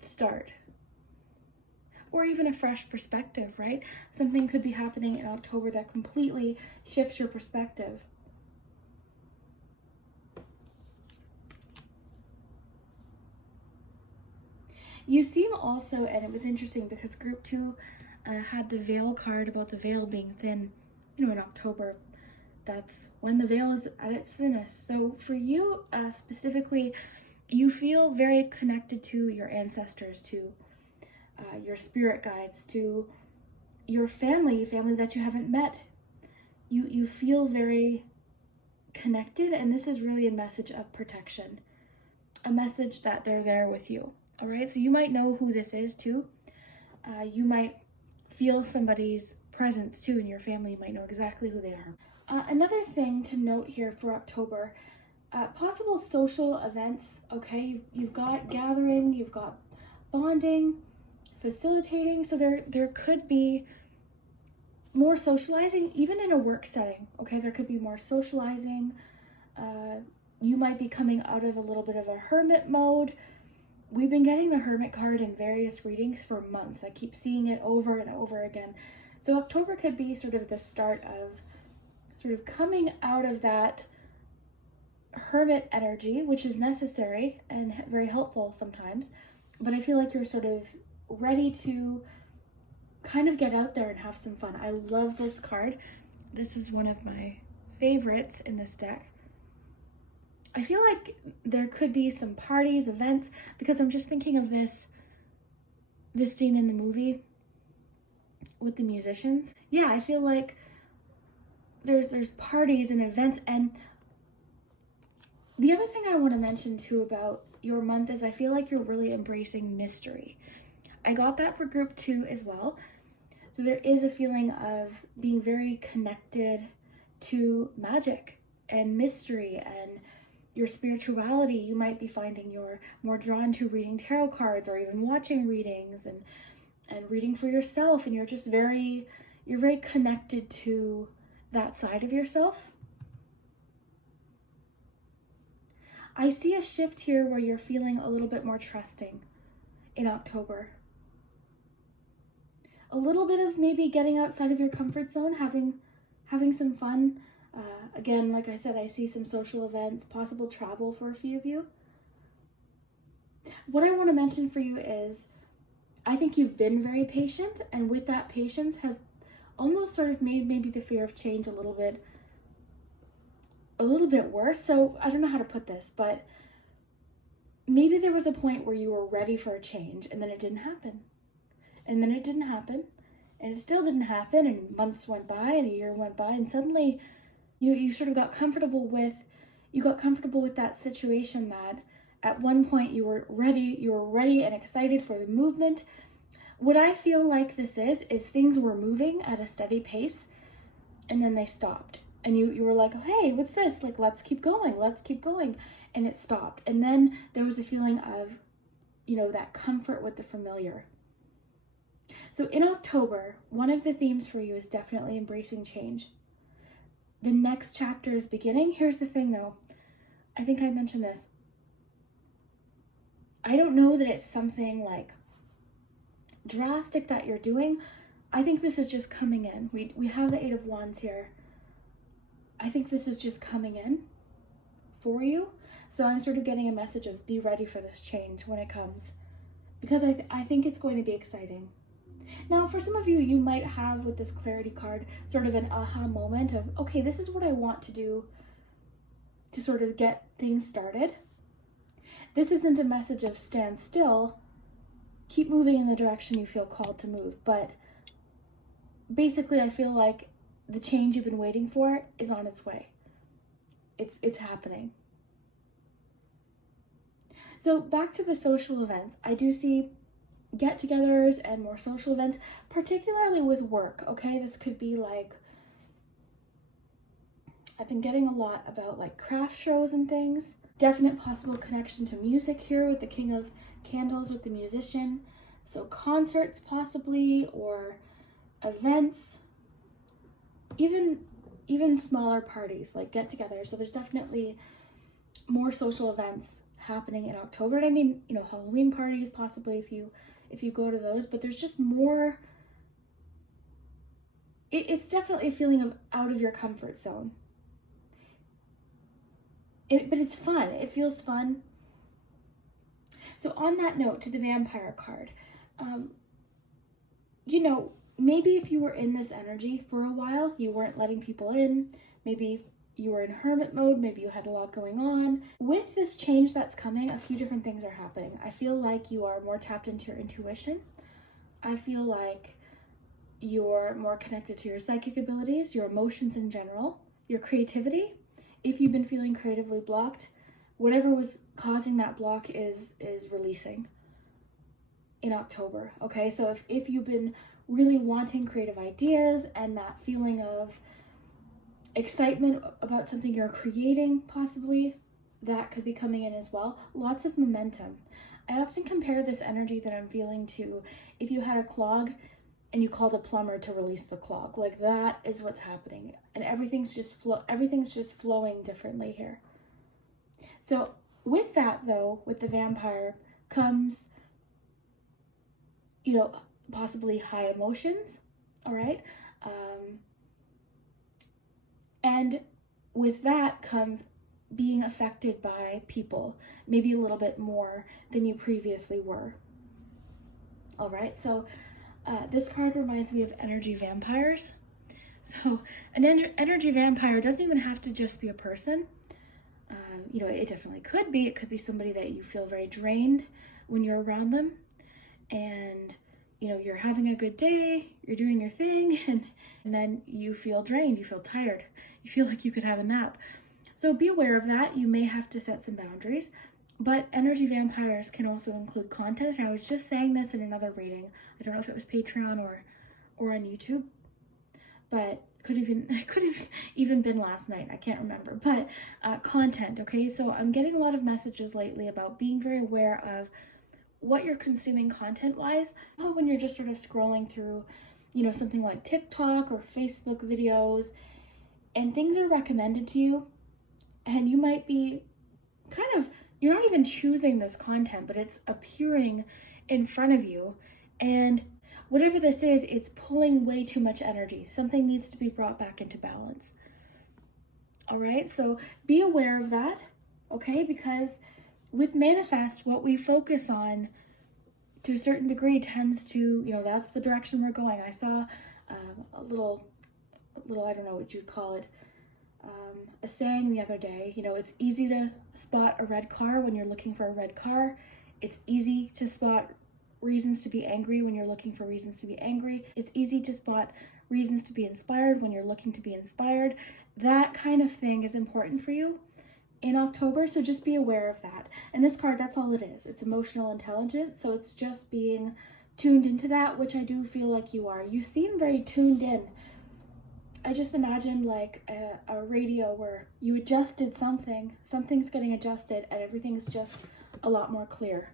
start. Or even a fresh perspective, right? Something could be happening in October that completely shifts your perspective. You seem also, and it was interesting because group 2 had the veil card about the veil being thin. In October, that's when the veil is at its thinnest. So for you specifically, you feel very connected to your ancestors, to your spirit guides, to your family that you haven't met. You feel very connected, and this is really a message of protection, a message that they're there with you. All right, so you might know who this is too. You might feel somebody's presence too in your family. You might know exactly who they are. Another thing to note here for October, possible social events, okay? You've got gathering, you've got bonding, facilitating, so there could be more socializing, even in a work setting, okay? There could be more socializing. You might be coming out of a little bit of a hermit mode. We've been getting the hermit card in various readings for months. I keep seeing it over and over again. So October could be sort of the start of sort of coming out of that hermit energy, which is necessary and very helpful sometimes. But I feel like you're sort of ready to kind of get out there and have some fun. I love this card. This is one of my favorites in this deck. I feel like there could be some parties, events, because I'm just thinking of this scene in the movie with the musicians. Yeah, I feel like there's parties and events. And the other thing I want to mention too about your month is I feel like you're really embracing mystery. I got that for group 2 as well. So there is a feeling of being very connected to magic and mystery and your spirituality. You might be finding you're more drawn to reading tarot cards or even watching readings and reading for yourself, and you're very connected to that side of yourself. I see a shift here where you're feeling a little bit more trusting in October. A little bit of maybe getting outside of your comfort zone, having some fun. Again, like I said, I see some social events, possible travel for a few of you. What I want to mention for you is I think you've been very patient, and with that patience has almost sort of made maybe the fear of change a little bit worse. So I don't know how to put this, but maybe there was a point where you were ready for a change and then it didn't happen. And then it didn't happen, and it still didn't happen, and months went by and a year went by, and suddenly you sort of got comfortable with that situation that at one point you were ready and excited for the movement, What I feel like this is things were moving at a steady pace and then they stopped. And you were like, hey, what's this? Like, let's keep going. And it stopped. And then there was a feeling of, that comfort with the familiar. So in October, one of the themes for you is definitely embracing change. The next chapter is beginning. Here's the thing though. I think I mentioned this. I don't know that it's something like drastic that you're doing. I think this is just coming in. We have the Eight of Wands here. I think this is just coming in for you. So I'm sort of getting a message of be ready for this change when it comes, because I think it's going to be exciting. Now, for some of you, you might have with this clarity card sort of an aha moment of, okay, this is what I want to do to sort of get things started. This isn't a message of stand still, keep moving in the direction you feel called to move, but basically I feel like the change you've been waiting for is on its way. It's happening. So back to the social events, I do see get-togethers and more social events, particularly with work, okay? This could be like, I've been getting a lot about like craft shows and things. Definite possible connection to music here with the King of Candles with the musician. So concerts possibly, or events, even smaller parties like get-togethers. So there's definitely more social events happening in October. And I mean, Halloween parties possibly if you go to those, but there's just more. It's definitely a feeling of out of your comfort zone. But it's fun. It feels fun. So on that note, to the Vampire card, maybe if you were in this energy for a while, you weren't letting people in, maybe you were in hermit mode, maybe you had a lot going on. With this change that's coming, a few different things are happening. I feel like you are more tapped into your intuition. I feel like you're more connected to your psychic abilities, your emotions in general, your creativity. If you've been feeling creatively blocked, whatever was causing that block is releasing in October, okay? So if you've been really wanting creative ideas and that feeling of excitement about something you're creating, possibly, that could be coming in as well. Lots of momentum. I often compare this energy that I'm feeling to if you had a clog and you called a plumber to release the clog. Like, that is what's happening, and everything's just flowing differently here. So with that though, with the Vampire comes possibly high emotions, all right? And with that comes being affected by people, maybe a little bit more than you previously were. All right, so this card reminds me of energy vampires. So an energy vampire doesn't even have to just be a person. It definitely could be. It could be somebody that you feel very drained when you're around them. And you're having a good day, you're doing your thing, and then you feel drained, you feel tired, you feel like you could have a nap. So be aware of that. You may have to set some boundaries, but energy vampires can also include content. And I was just saying this in another reading. I don't know if it was Patreon or on YouTube, but could have even been last night. I can't remember, but content, okay? So I'm getting a lot of messages lately about being very aware of what you're consuming content-wise. When you're just sort of scrolling through, something like TikTok or Facebook videos, and things are recommended to you, and you might be you're not even choosing this content, but it's appearing in front of you, and whatever this is, it's pulling way too much energy. Something needs to be brought back into balance. All right, so be aware of that, okay? Because with manifest, what we focus on to a certain degree tends to, that's the direction we're going. I saw a little, I don't know what you'd call it, a saying the other day. It's easy to spot a red car when you're looking for a red car. It's easy to spot reasons to be angry when you're looking for reasons to be angry. It's easy to spot reasons to be inspired when you're looking to be inspired. That kind of thing is important for you in October, so just be aware of that. And this card, that's all it is. It's emotional intelligence, so it's just being tuned into that, which I do feel like you are. You seem very tuned in. I just imagined like a radio where you adjusted something's getting adjusted, and everything's just a lot more clear.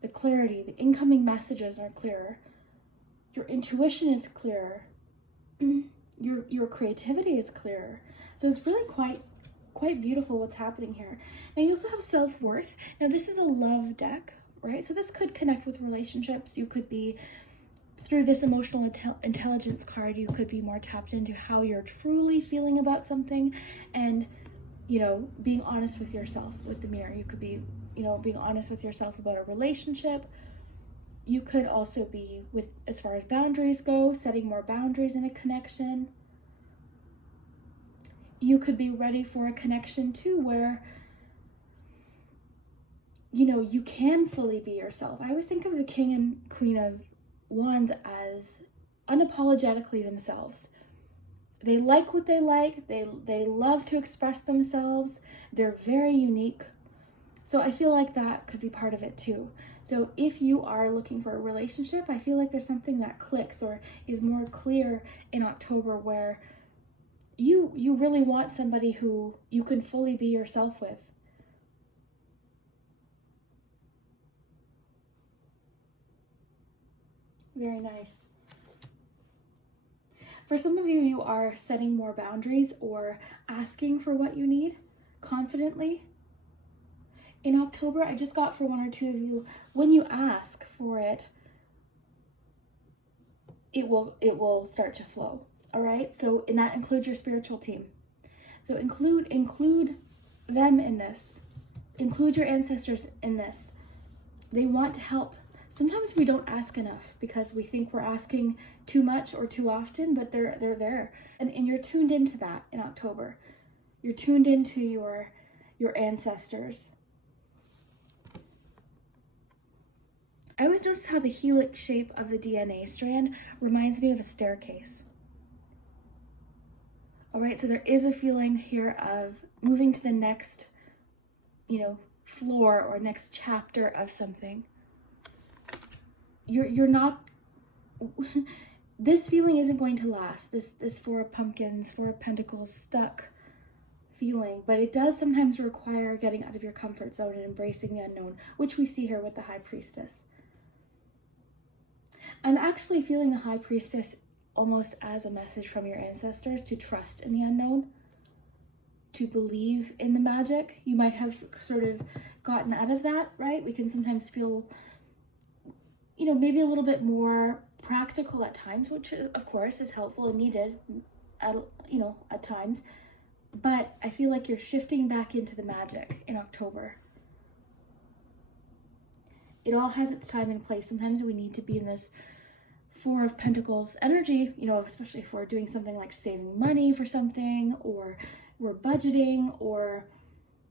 The clarity, the incoming messages are clearer. Your intuition is clearer. Your creativity is clearer. So it's really quite beautiful what's happening here. Now you also have self-worth. Now this is a love deck, right? So this could connect with relationships. You could be, through this emotional intelligence card, you could be more tapped into how you're truly feeling about something, and, you know, being honest with yourself with the mirror. You could be, you know, being honest with yourself about a relationship. You could also be, with, as far as boundaries go, setting more boundaries in a connection. You could be ready for a connection too, where, you know, you can fully be yourself. I always think of the King and Queen of Wands as unapologetically themselves. They like what they like. They love to express themselves. They're very unique. So I feel like that could be part of it too. So if you are looking for a relationship, I feel like there's something that clicks or is more clear in October, where you really want somebody who you can fully be yourself with. Very nice. For some of you, you are setting more boundaries or asking for what you need confidently. In October, I just got for one or two of you, when you ask for it, it will start to flow. All right. So, and that includes your spiritual team. So include them in this. Include your ancestors in this. They want to help. Sometimes we don't ask enough because we think we're asking too much or too often, but they're there. And you're tuned into that in October. You're tuned into your ancestors. I always notice how the helix shape of the DNA strand reminds me of a staircase. All right, so there is a feeling here of moving to the next, you know, floor or next chapter of something. You're not, this feeling isn't going to last, this Four of Pumpkins, Four of Pentacles stuck feeling, but it does sometimes require getting out of your comfort zone and embracing the unknown, which we see here with the High Priestess. I'm actually feeling the High Priestess almost as a message from your ancestors to trust in the unknown, to believe in the magic. You might have sort of gotten out of that, right? We can sometimes feel, you know, maybe a little bit more practical at times, which of course is helpful and needed at, you know, at times. But I feel like you're shifting back into the magic in October. It all has its time and place. Sometimes we need to be in this Four of Pentacles energy, you know, especially if we're doing something like saving money for something, or we're budgeting, or,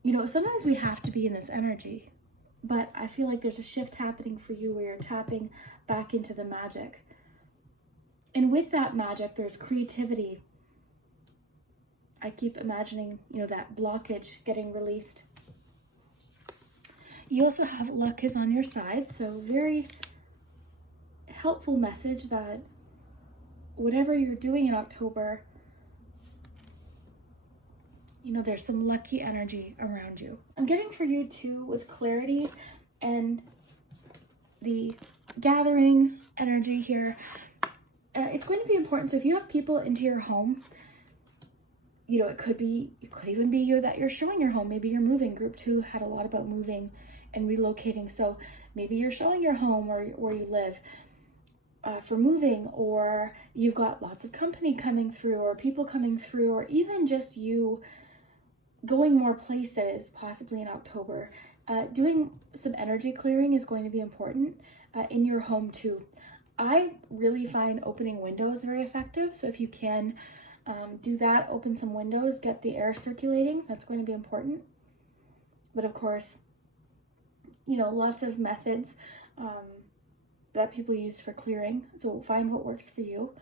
you know, sometimes we have to be in this energy. But I feel like there's a shift happening for you where you're tapping back into the magic. And with that magic, there's creativity. I keep imagining, you know, that blockage getting released. You also have luck is on your side, so very helpful message that whatever you're doing in October, you know, there's some lucky energy around you. I'm getting for you too with clarity and the gathering energy here. It's going to be important. So if you have people into your home, you know, it could even be you that you're showing your home. Maybe you're moving. Group 2 had a lot about moving and relocating. So maybe you're showing your home where you live for moving, or you've got lots of company coming through, or people coming through, or even just you going more places, possibly in October. Doing some energy clearing is going to be important in your home too. I really find opening windows very effective. So if you can do that, open some windows, get the air circulating, that's going to be important. But of course, you know, lots of methods that people use for clearing. So find what works for you.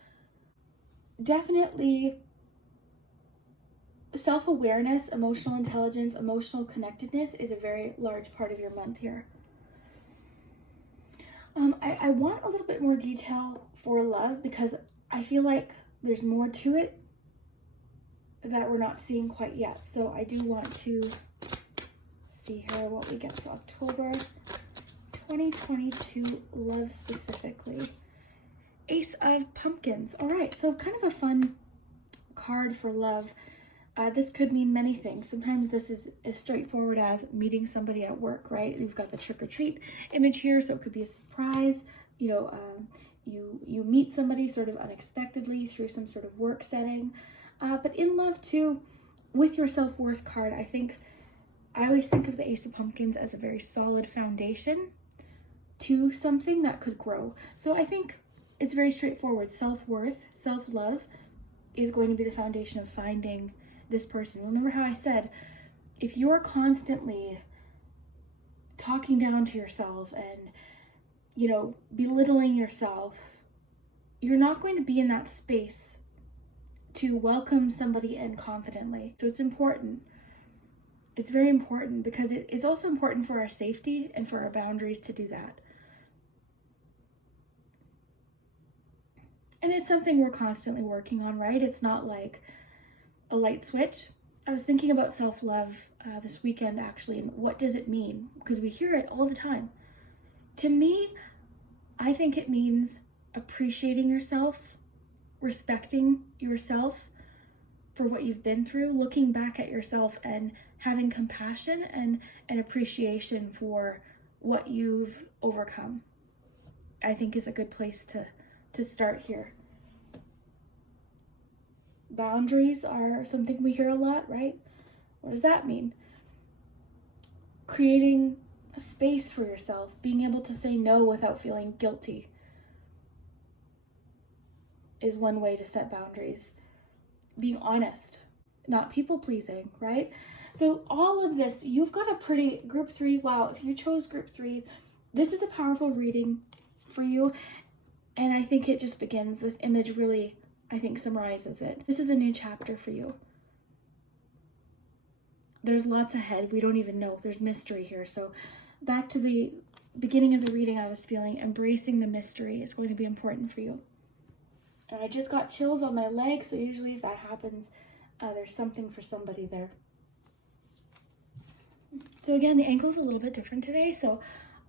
Definitely self-awareness, emotional intelligence, emotional connectedness is a very large part of your month here. I want a little bit more detail for love because I feel like there's more to it that we're not seeing quite yet. So I do want to see here what we get. So October 2022, love specifically. Ace of Pumpkins. All right, so kind of a fun card for love. This could mean many things. Sometimes this is as straightforward as meeting somebody at work, right? You've got the trick or treat image here, so it could be a surprise. You know, you meet somebody sort of unexpectedly through some sort of work setting. But in love too, with your self-worth card, I always think of the Ace of Pumpkins as a very solid foundation to something that could grow. So I think it's very straightforward. Self-worth, self-love is going to be the foundation of finding this person. Remember how I said, if you're constantly talking down to yourself and, you know, belittling yourself, you're not going to be in that space to welcome somebody in confidently. So it's important. It's very important because it's also important for our safety and for our boundaries to do that. And it's something we're constantly working on, right? It's not like a light switch. I was thinking about self-love this weekend, actually, and what does it mean? Because we hear it all the time. To me, I think it means appreciating yourself, respecting yourself for what you've been through, looking back at yourself and having compassion and appreciation for what you've overcome, I think is a good place to start here. Boundaries are something we hear a lot, right? What does that mean? Creating a space for yourself, being able to say no without feeling guilty is one way to set boundaries. Being honest, not people-pleasing, right? So all of this, you've got a pretty, group 3, wow, if you chose group 3, this is a powerful reading for you. And I think it just begins, this image really, I think, summarizes it. This is a new chapter for you. There's lots ahead. We don't even know. There's mystery here. So back to the beginning of the reading, I was feeling embracing the mystery is going to be important for you. And I just got chills on my leg. So usually if that happens, there's something for somebody there. So again, the angle's a little bit different today. So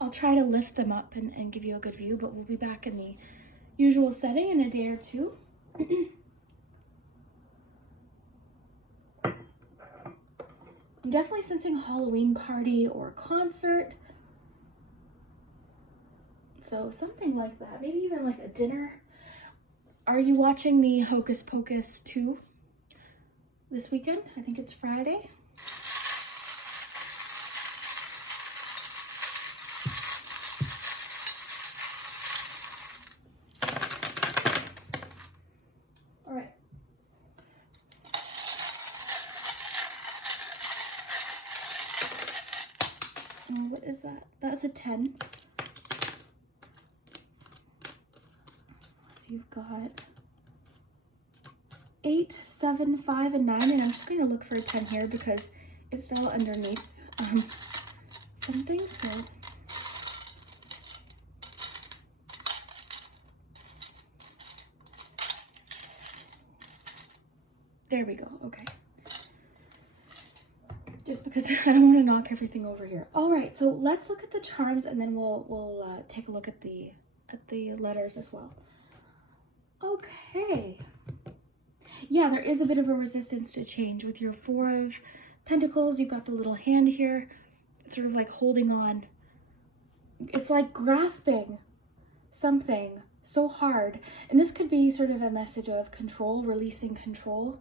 I'll try to lift them up and give you a good view, but we'll be back in the usual setting in a day or two. I'm definitely sensing a Halloween party or concert. So something like that, maybe even like a dinner. Are you watching the Hocus Pocus 2 this weekend? I think it's Friday. All right. What is that? That's a 10. So you've got 8, 7, 5, and 9, and I'm just going to look for a 10 here because it fell underneath something, so there we go. Okay, just because I don't want to knock everything over here. All right, so let's look at the charms, and then we'll take a look at the letters as well. Okay. Yeah, there is a bit of a resistance to change with your 4 of Pentacles. You've got the little hand here. It's sort of like holding on. It's like grasping something so hard. And this could be sort of a message of control, releasing control,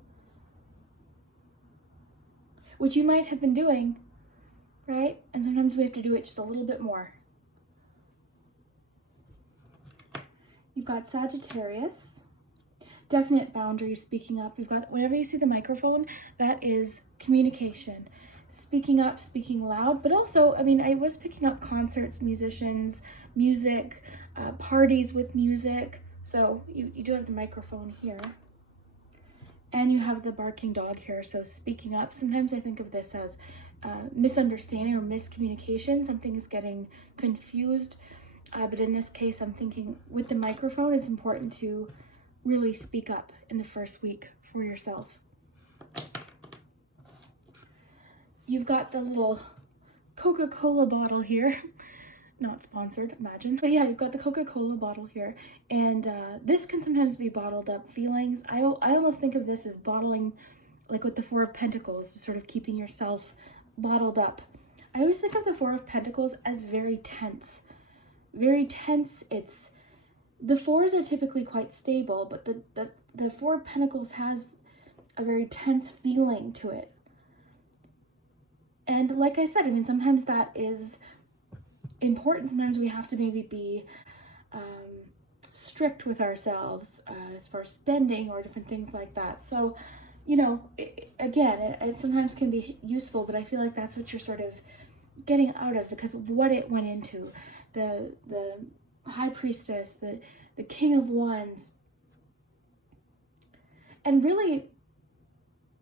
which you might have been doing, right? And sometimes we have to do it just a little bit more. You've got Sagittarius. Definite boundaries, speaking up. You've got, whenever you see the microphone, that is communication. Speaking up, speaking loud, but also, I mean, I was picking up concerts, musicians, music, parties with music. So you do have the microphone here. And you have the barking dog here, so speaking up. Sometimes I think of this as misunderstanding or miscommunication. Something is getting confused. But in this case, I'm thinking with the microphone, it's important to really speak up in the first week for yourself. You've got the little Coca-Cola bottle here. Not sponsored, imagine. But yeah, you've got the Coca-Cola bottle here. And this can sometimes be bottled up feelings. I almost think of this as bottling, like with the Four of Pentacles, just sort of keeping yourself bottled up. I always think of the Four of Pentacles as very tense. Very tense. The fours are typically quite stable, but the Four of Pentacles has a very tense feeling to it. And like I said, I mean, sometimes that is important. Sometimes we have to maybe be strict with ourselves as far as spending or different things like that. So, you know, it sometimes can be useful, but I feel like that's what you're sort of getting out of because of what it went into. The High Priestess, the King of Wands. And really,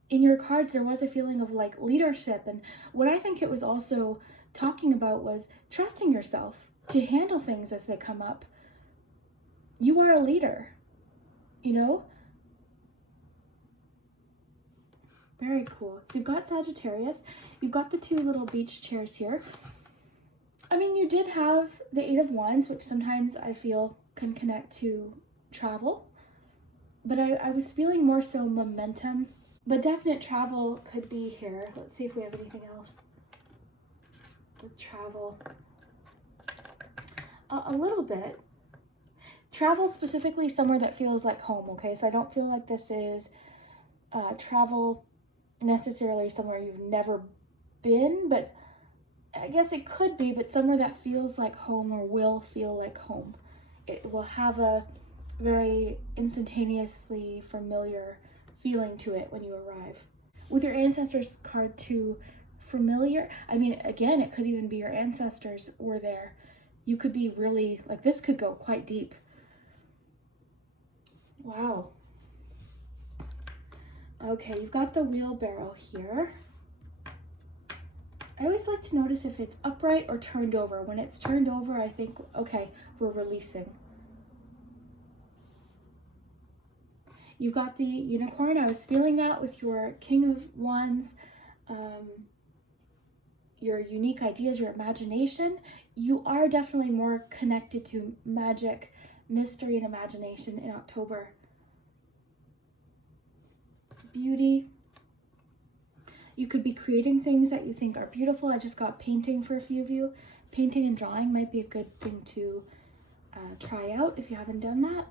in your cards, there was a feeling of like leadership. And what I think it was also talking about was trusting yourself to handle things as they come up. You are a leader, you know? Very cool. So you've got Sagittarius. You've got the two little beach chairs here. I mean, you did have the Eight of Wands, which sometimes I feel can connect to travel. But I was feeling more so momentum. But definite travel could be here. Let's see if we have anything else with travel. A little bit. Travel specifically somewhere that feels like home, okay? So I don't feel like this is travel necessarily somewhere you've never been, but I guess it could be, but somewhere that feels like home or will feel like home. It will have a very instantaneously familiar feeling to it when you arrive. With your ancestors card too, familiar, I mean, again, it could even be your ancestors were there. You could be really, like this could go quite deep. Wow. Okay, you've got the wheelbarrow here. I always like to notice if it's upright or turned over. When it's turned over, I think, okay, we're releasing. You've got the unicorn. I was feeling that with your King of Wands, your unique ideas, your imagination. You are definitely more connected to magic, mystery, and imagination in October. Beauty. You could be creating things that you think are beautiful. I just got painting for a few of you. Painting and drawing might be a good thing to try out if you haven't done that.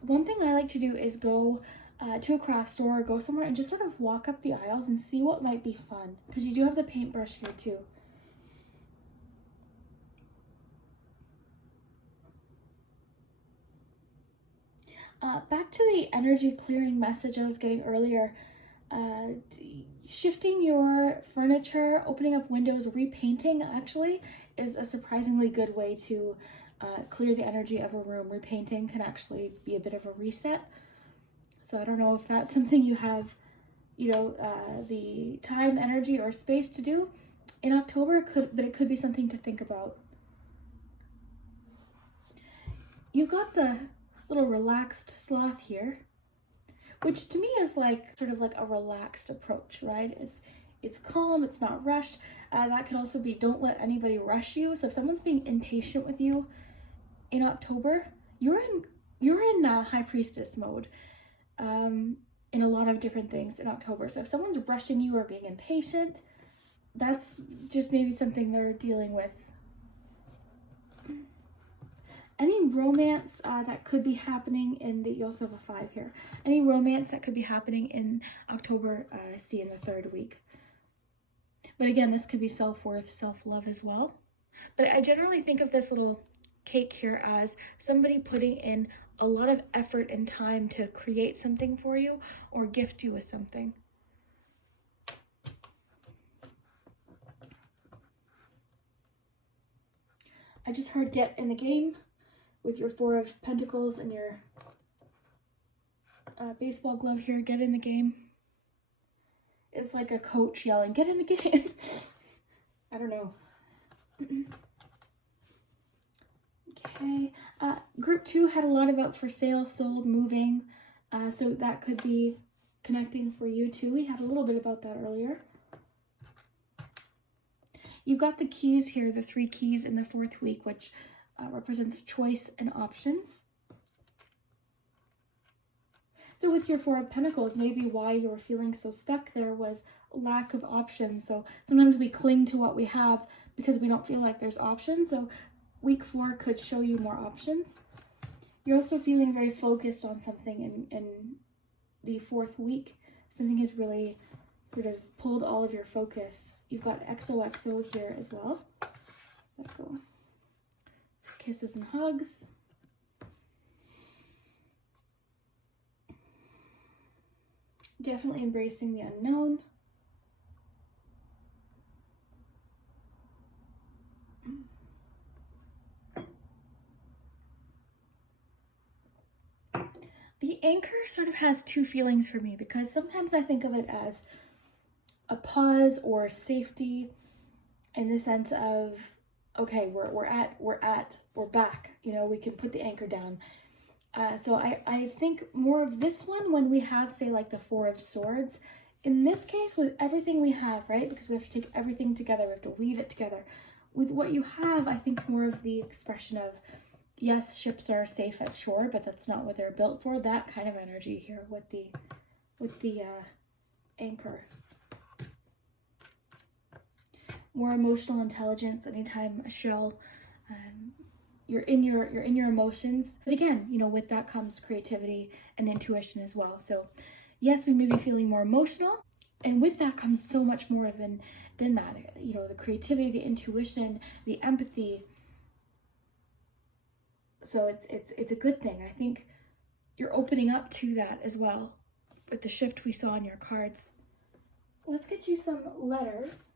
One thing I like to do is go to a craft store or go somewhere and just sort of walk up the aisles and see what might be fun, because you do have the paintbrush here too. Back to the energy clearing message I was getting earlier. Shifting your furniture, opening up windows, repainting actually is a surprisingly good way to clear the energy of a room. Repainting can actually be a bit of a reset. So I don't know if that's something you have, you know, the time, energy, or space to do in October, but it could be something to think about. You got the little relaxed sloth here, which to me is like sort of like a relaxed approach, right? It's calm, it's not rushed. That could also be don't let anybody rush you. So if someone's being impatient with you in October, you're in High Priestess mode in a lot of different things in October. So if someone's rushing you or being impatient, that's just maybe something they're dealing with. Any romance that could be happening you also have a 5 here. Any romance that could be happening in October, I see in the 3rd week. But again, this could be self-worth, self-love as well. But I generally think of this little cake here as somebody putting in a lot of effort and time to create something for you or gift you with something. I just heard get in the game with your 4 of Pentacles and your baseball glove here, get in the game. It's like a coach yelling, get in the game. I don't know. Group 2 had a lot about for sale, sold, moving. So that could be connecting for you too. We had a little bit about that earlier. You got the keys here, the 3 keys in the 4th week, which represents choice and options. So with your 4 of Pentacles, maybe why you were feeling so stuck there was lack of options. So sometimes we cling to what we have because we don't feel like there's options. So week 4 could show you more options. You're also feeling very focused on something in the 4th week. Something has really sort of pulled all of your focus. You've got XOXO here as well. Let go. So kisses and hugs. Definitely embracing the unknown. The anchor sort of has 2 feelings for me, because sometimes I think of it as a pause or safety in the sense of, okay, we're back, you know, we can put the anchor down. So I think more of this one when we have, say, like the 4 of Swords. In this case, with everything we have, right, because we have to take everything together, we have to weave it together. With what you have, I think more of the expression of, yes, ships are safe at shore, but that's not what they're built for. That kind of energy here with the anchor. More emotional intelligence. Anytime a shell, you're in your emotions. But again, you know, with that comes creativity and intuition as well. So yes, we may be feeling more emotional, and with that comes so much more than that. You know, the creativity, the intuition, the empathy. So it's a good thing. I think you're opening up to that as well with the shift we saw in your cards. Let's get you some letters.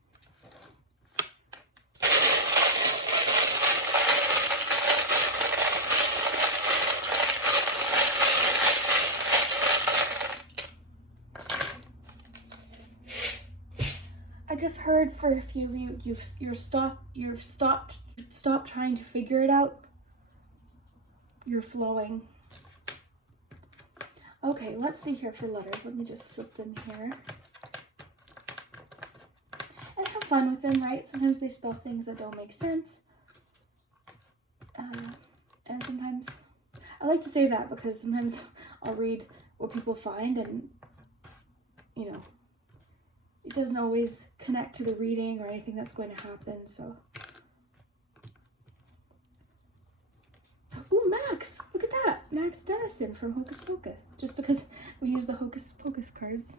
I just heard for a few of you, you've stopped trying to figure it out. You're flowing. Okay, let's see here for letters. Let me just flip them here. And have fun with them, right? Sometimes they spell things that don't make sense. And sometimes, I like to say that because sometimes I'll read what people find and, you know, it doesn't always connect to the reading or anything that's going to happen, so. Ooh, Max! Look at that! Max Dennison from Hocus Pocus. Just because we use the Hocus Pocus cards.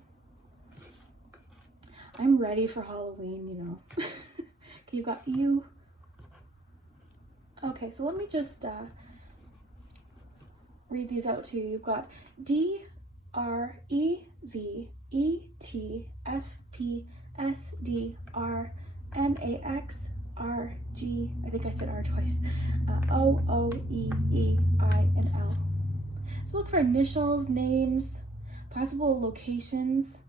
I'm ready for Halloween, you know. Okay, you've got you. Okay, so let me just read these out to you. You've got DREVETPSDRMAXRG, I think I said R twice, OOEEI and L. So look for initials, names, possible locations,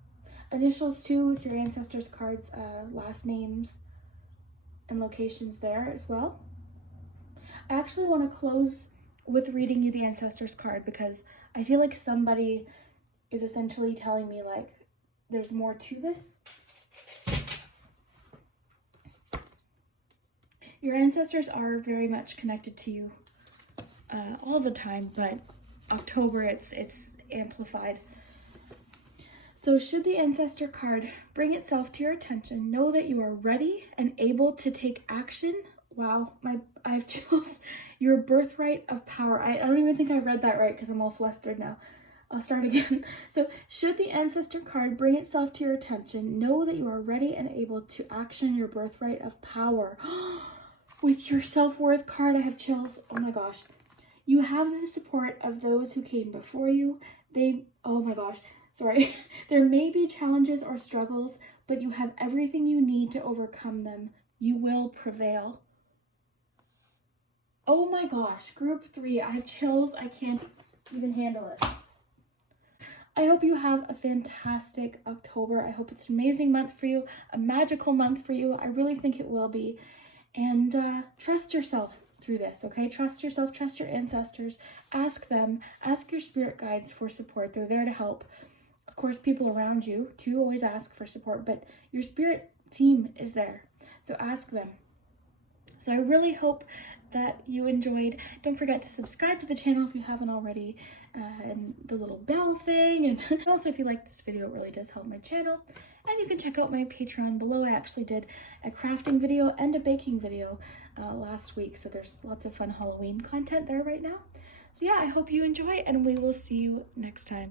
initials too with your ancestors' cards, last names and locations there as well. I actually want to close with reading you the ancestors card because I feel like somebody is essentially telling me like there's more to this. Your ancestors are very much connected to you all the time, but October it's amplified. So should the ancestor card bring itself to your attention, know that you are ready and able to take action. Wow, I have chills. Your birthright of power. I don't even think I read that right because I'm all flustered now. I'll start again. So, should the ancestor card bring itself to your attention, know that you are ready and able to action your birthright of power. With your self-worth card, I have chills. Oh my gosh. You have the support of those who came before you. Oh my gosh, sorry. There may be challenges or struggles, but you have everything you need to overcome them. You will prevail. Oh my gosh, group 3, I have chills. I can't even handle it. I hope you have a fantastic October. I hope it's an amazing month for you, a magical month for you. I really think it will be. And trust yourself through this, okay? Trust yourself, trust your ancestors, ask them, ask your spirit guides for support. They're there to help. Of course, people around you too, always ask for support, but your spirit team is there, so ask them. So I really hope that you enjoyed. Don't forget to subscribe to the channel if you haven't already, and the little bell thing, and also if you like this video, it really does help my channel. And you can check out my Patreon below. I actually did a crafting video and a baking video last week, so there's lots of fun Halloween content there right now. So yeah, I hope you enjoy, and we will see you next time.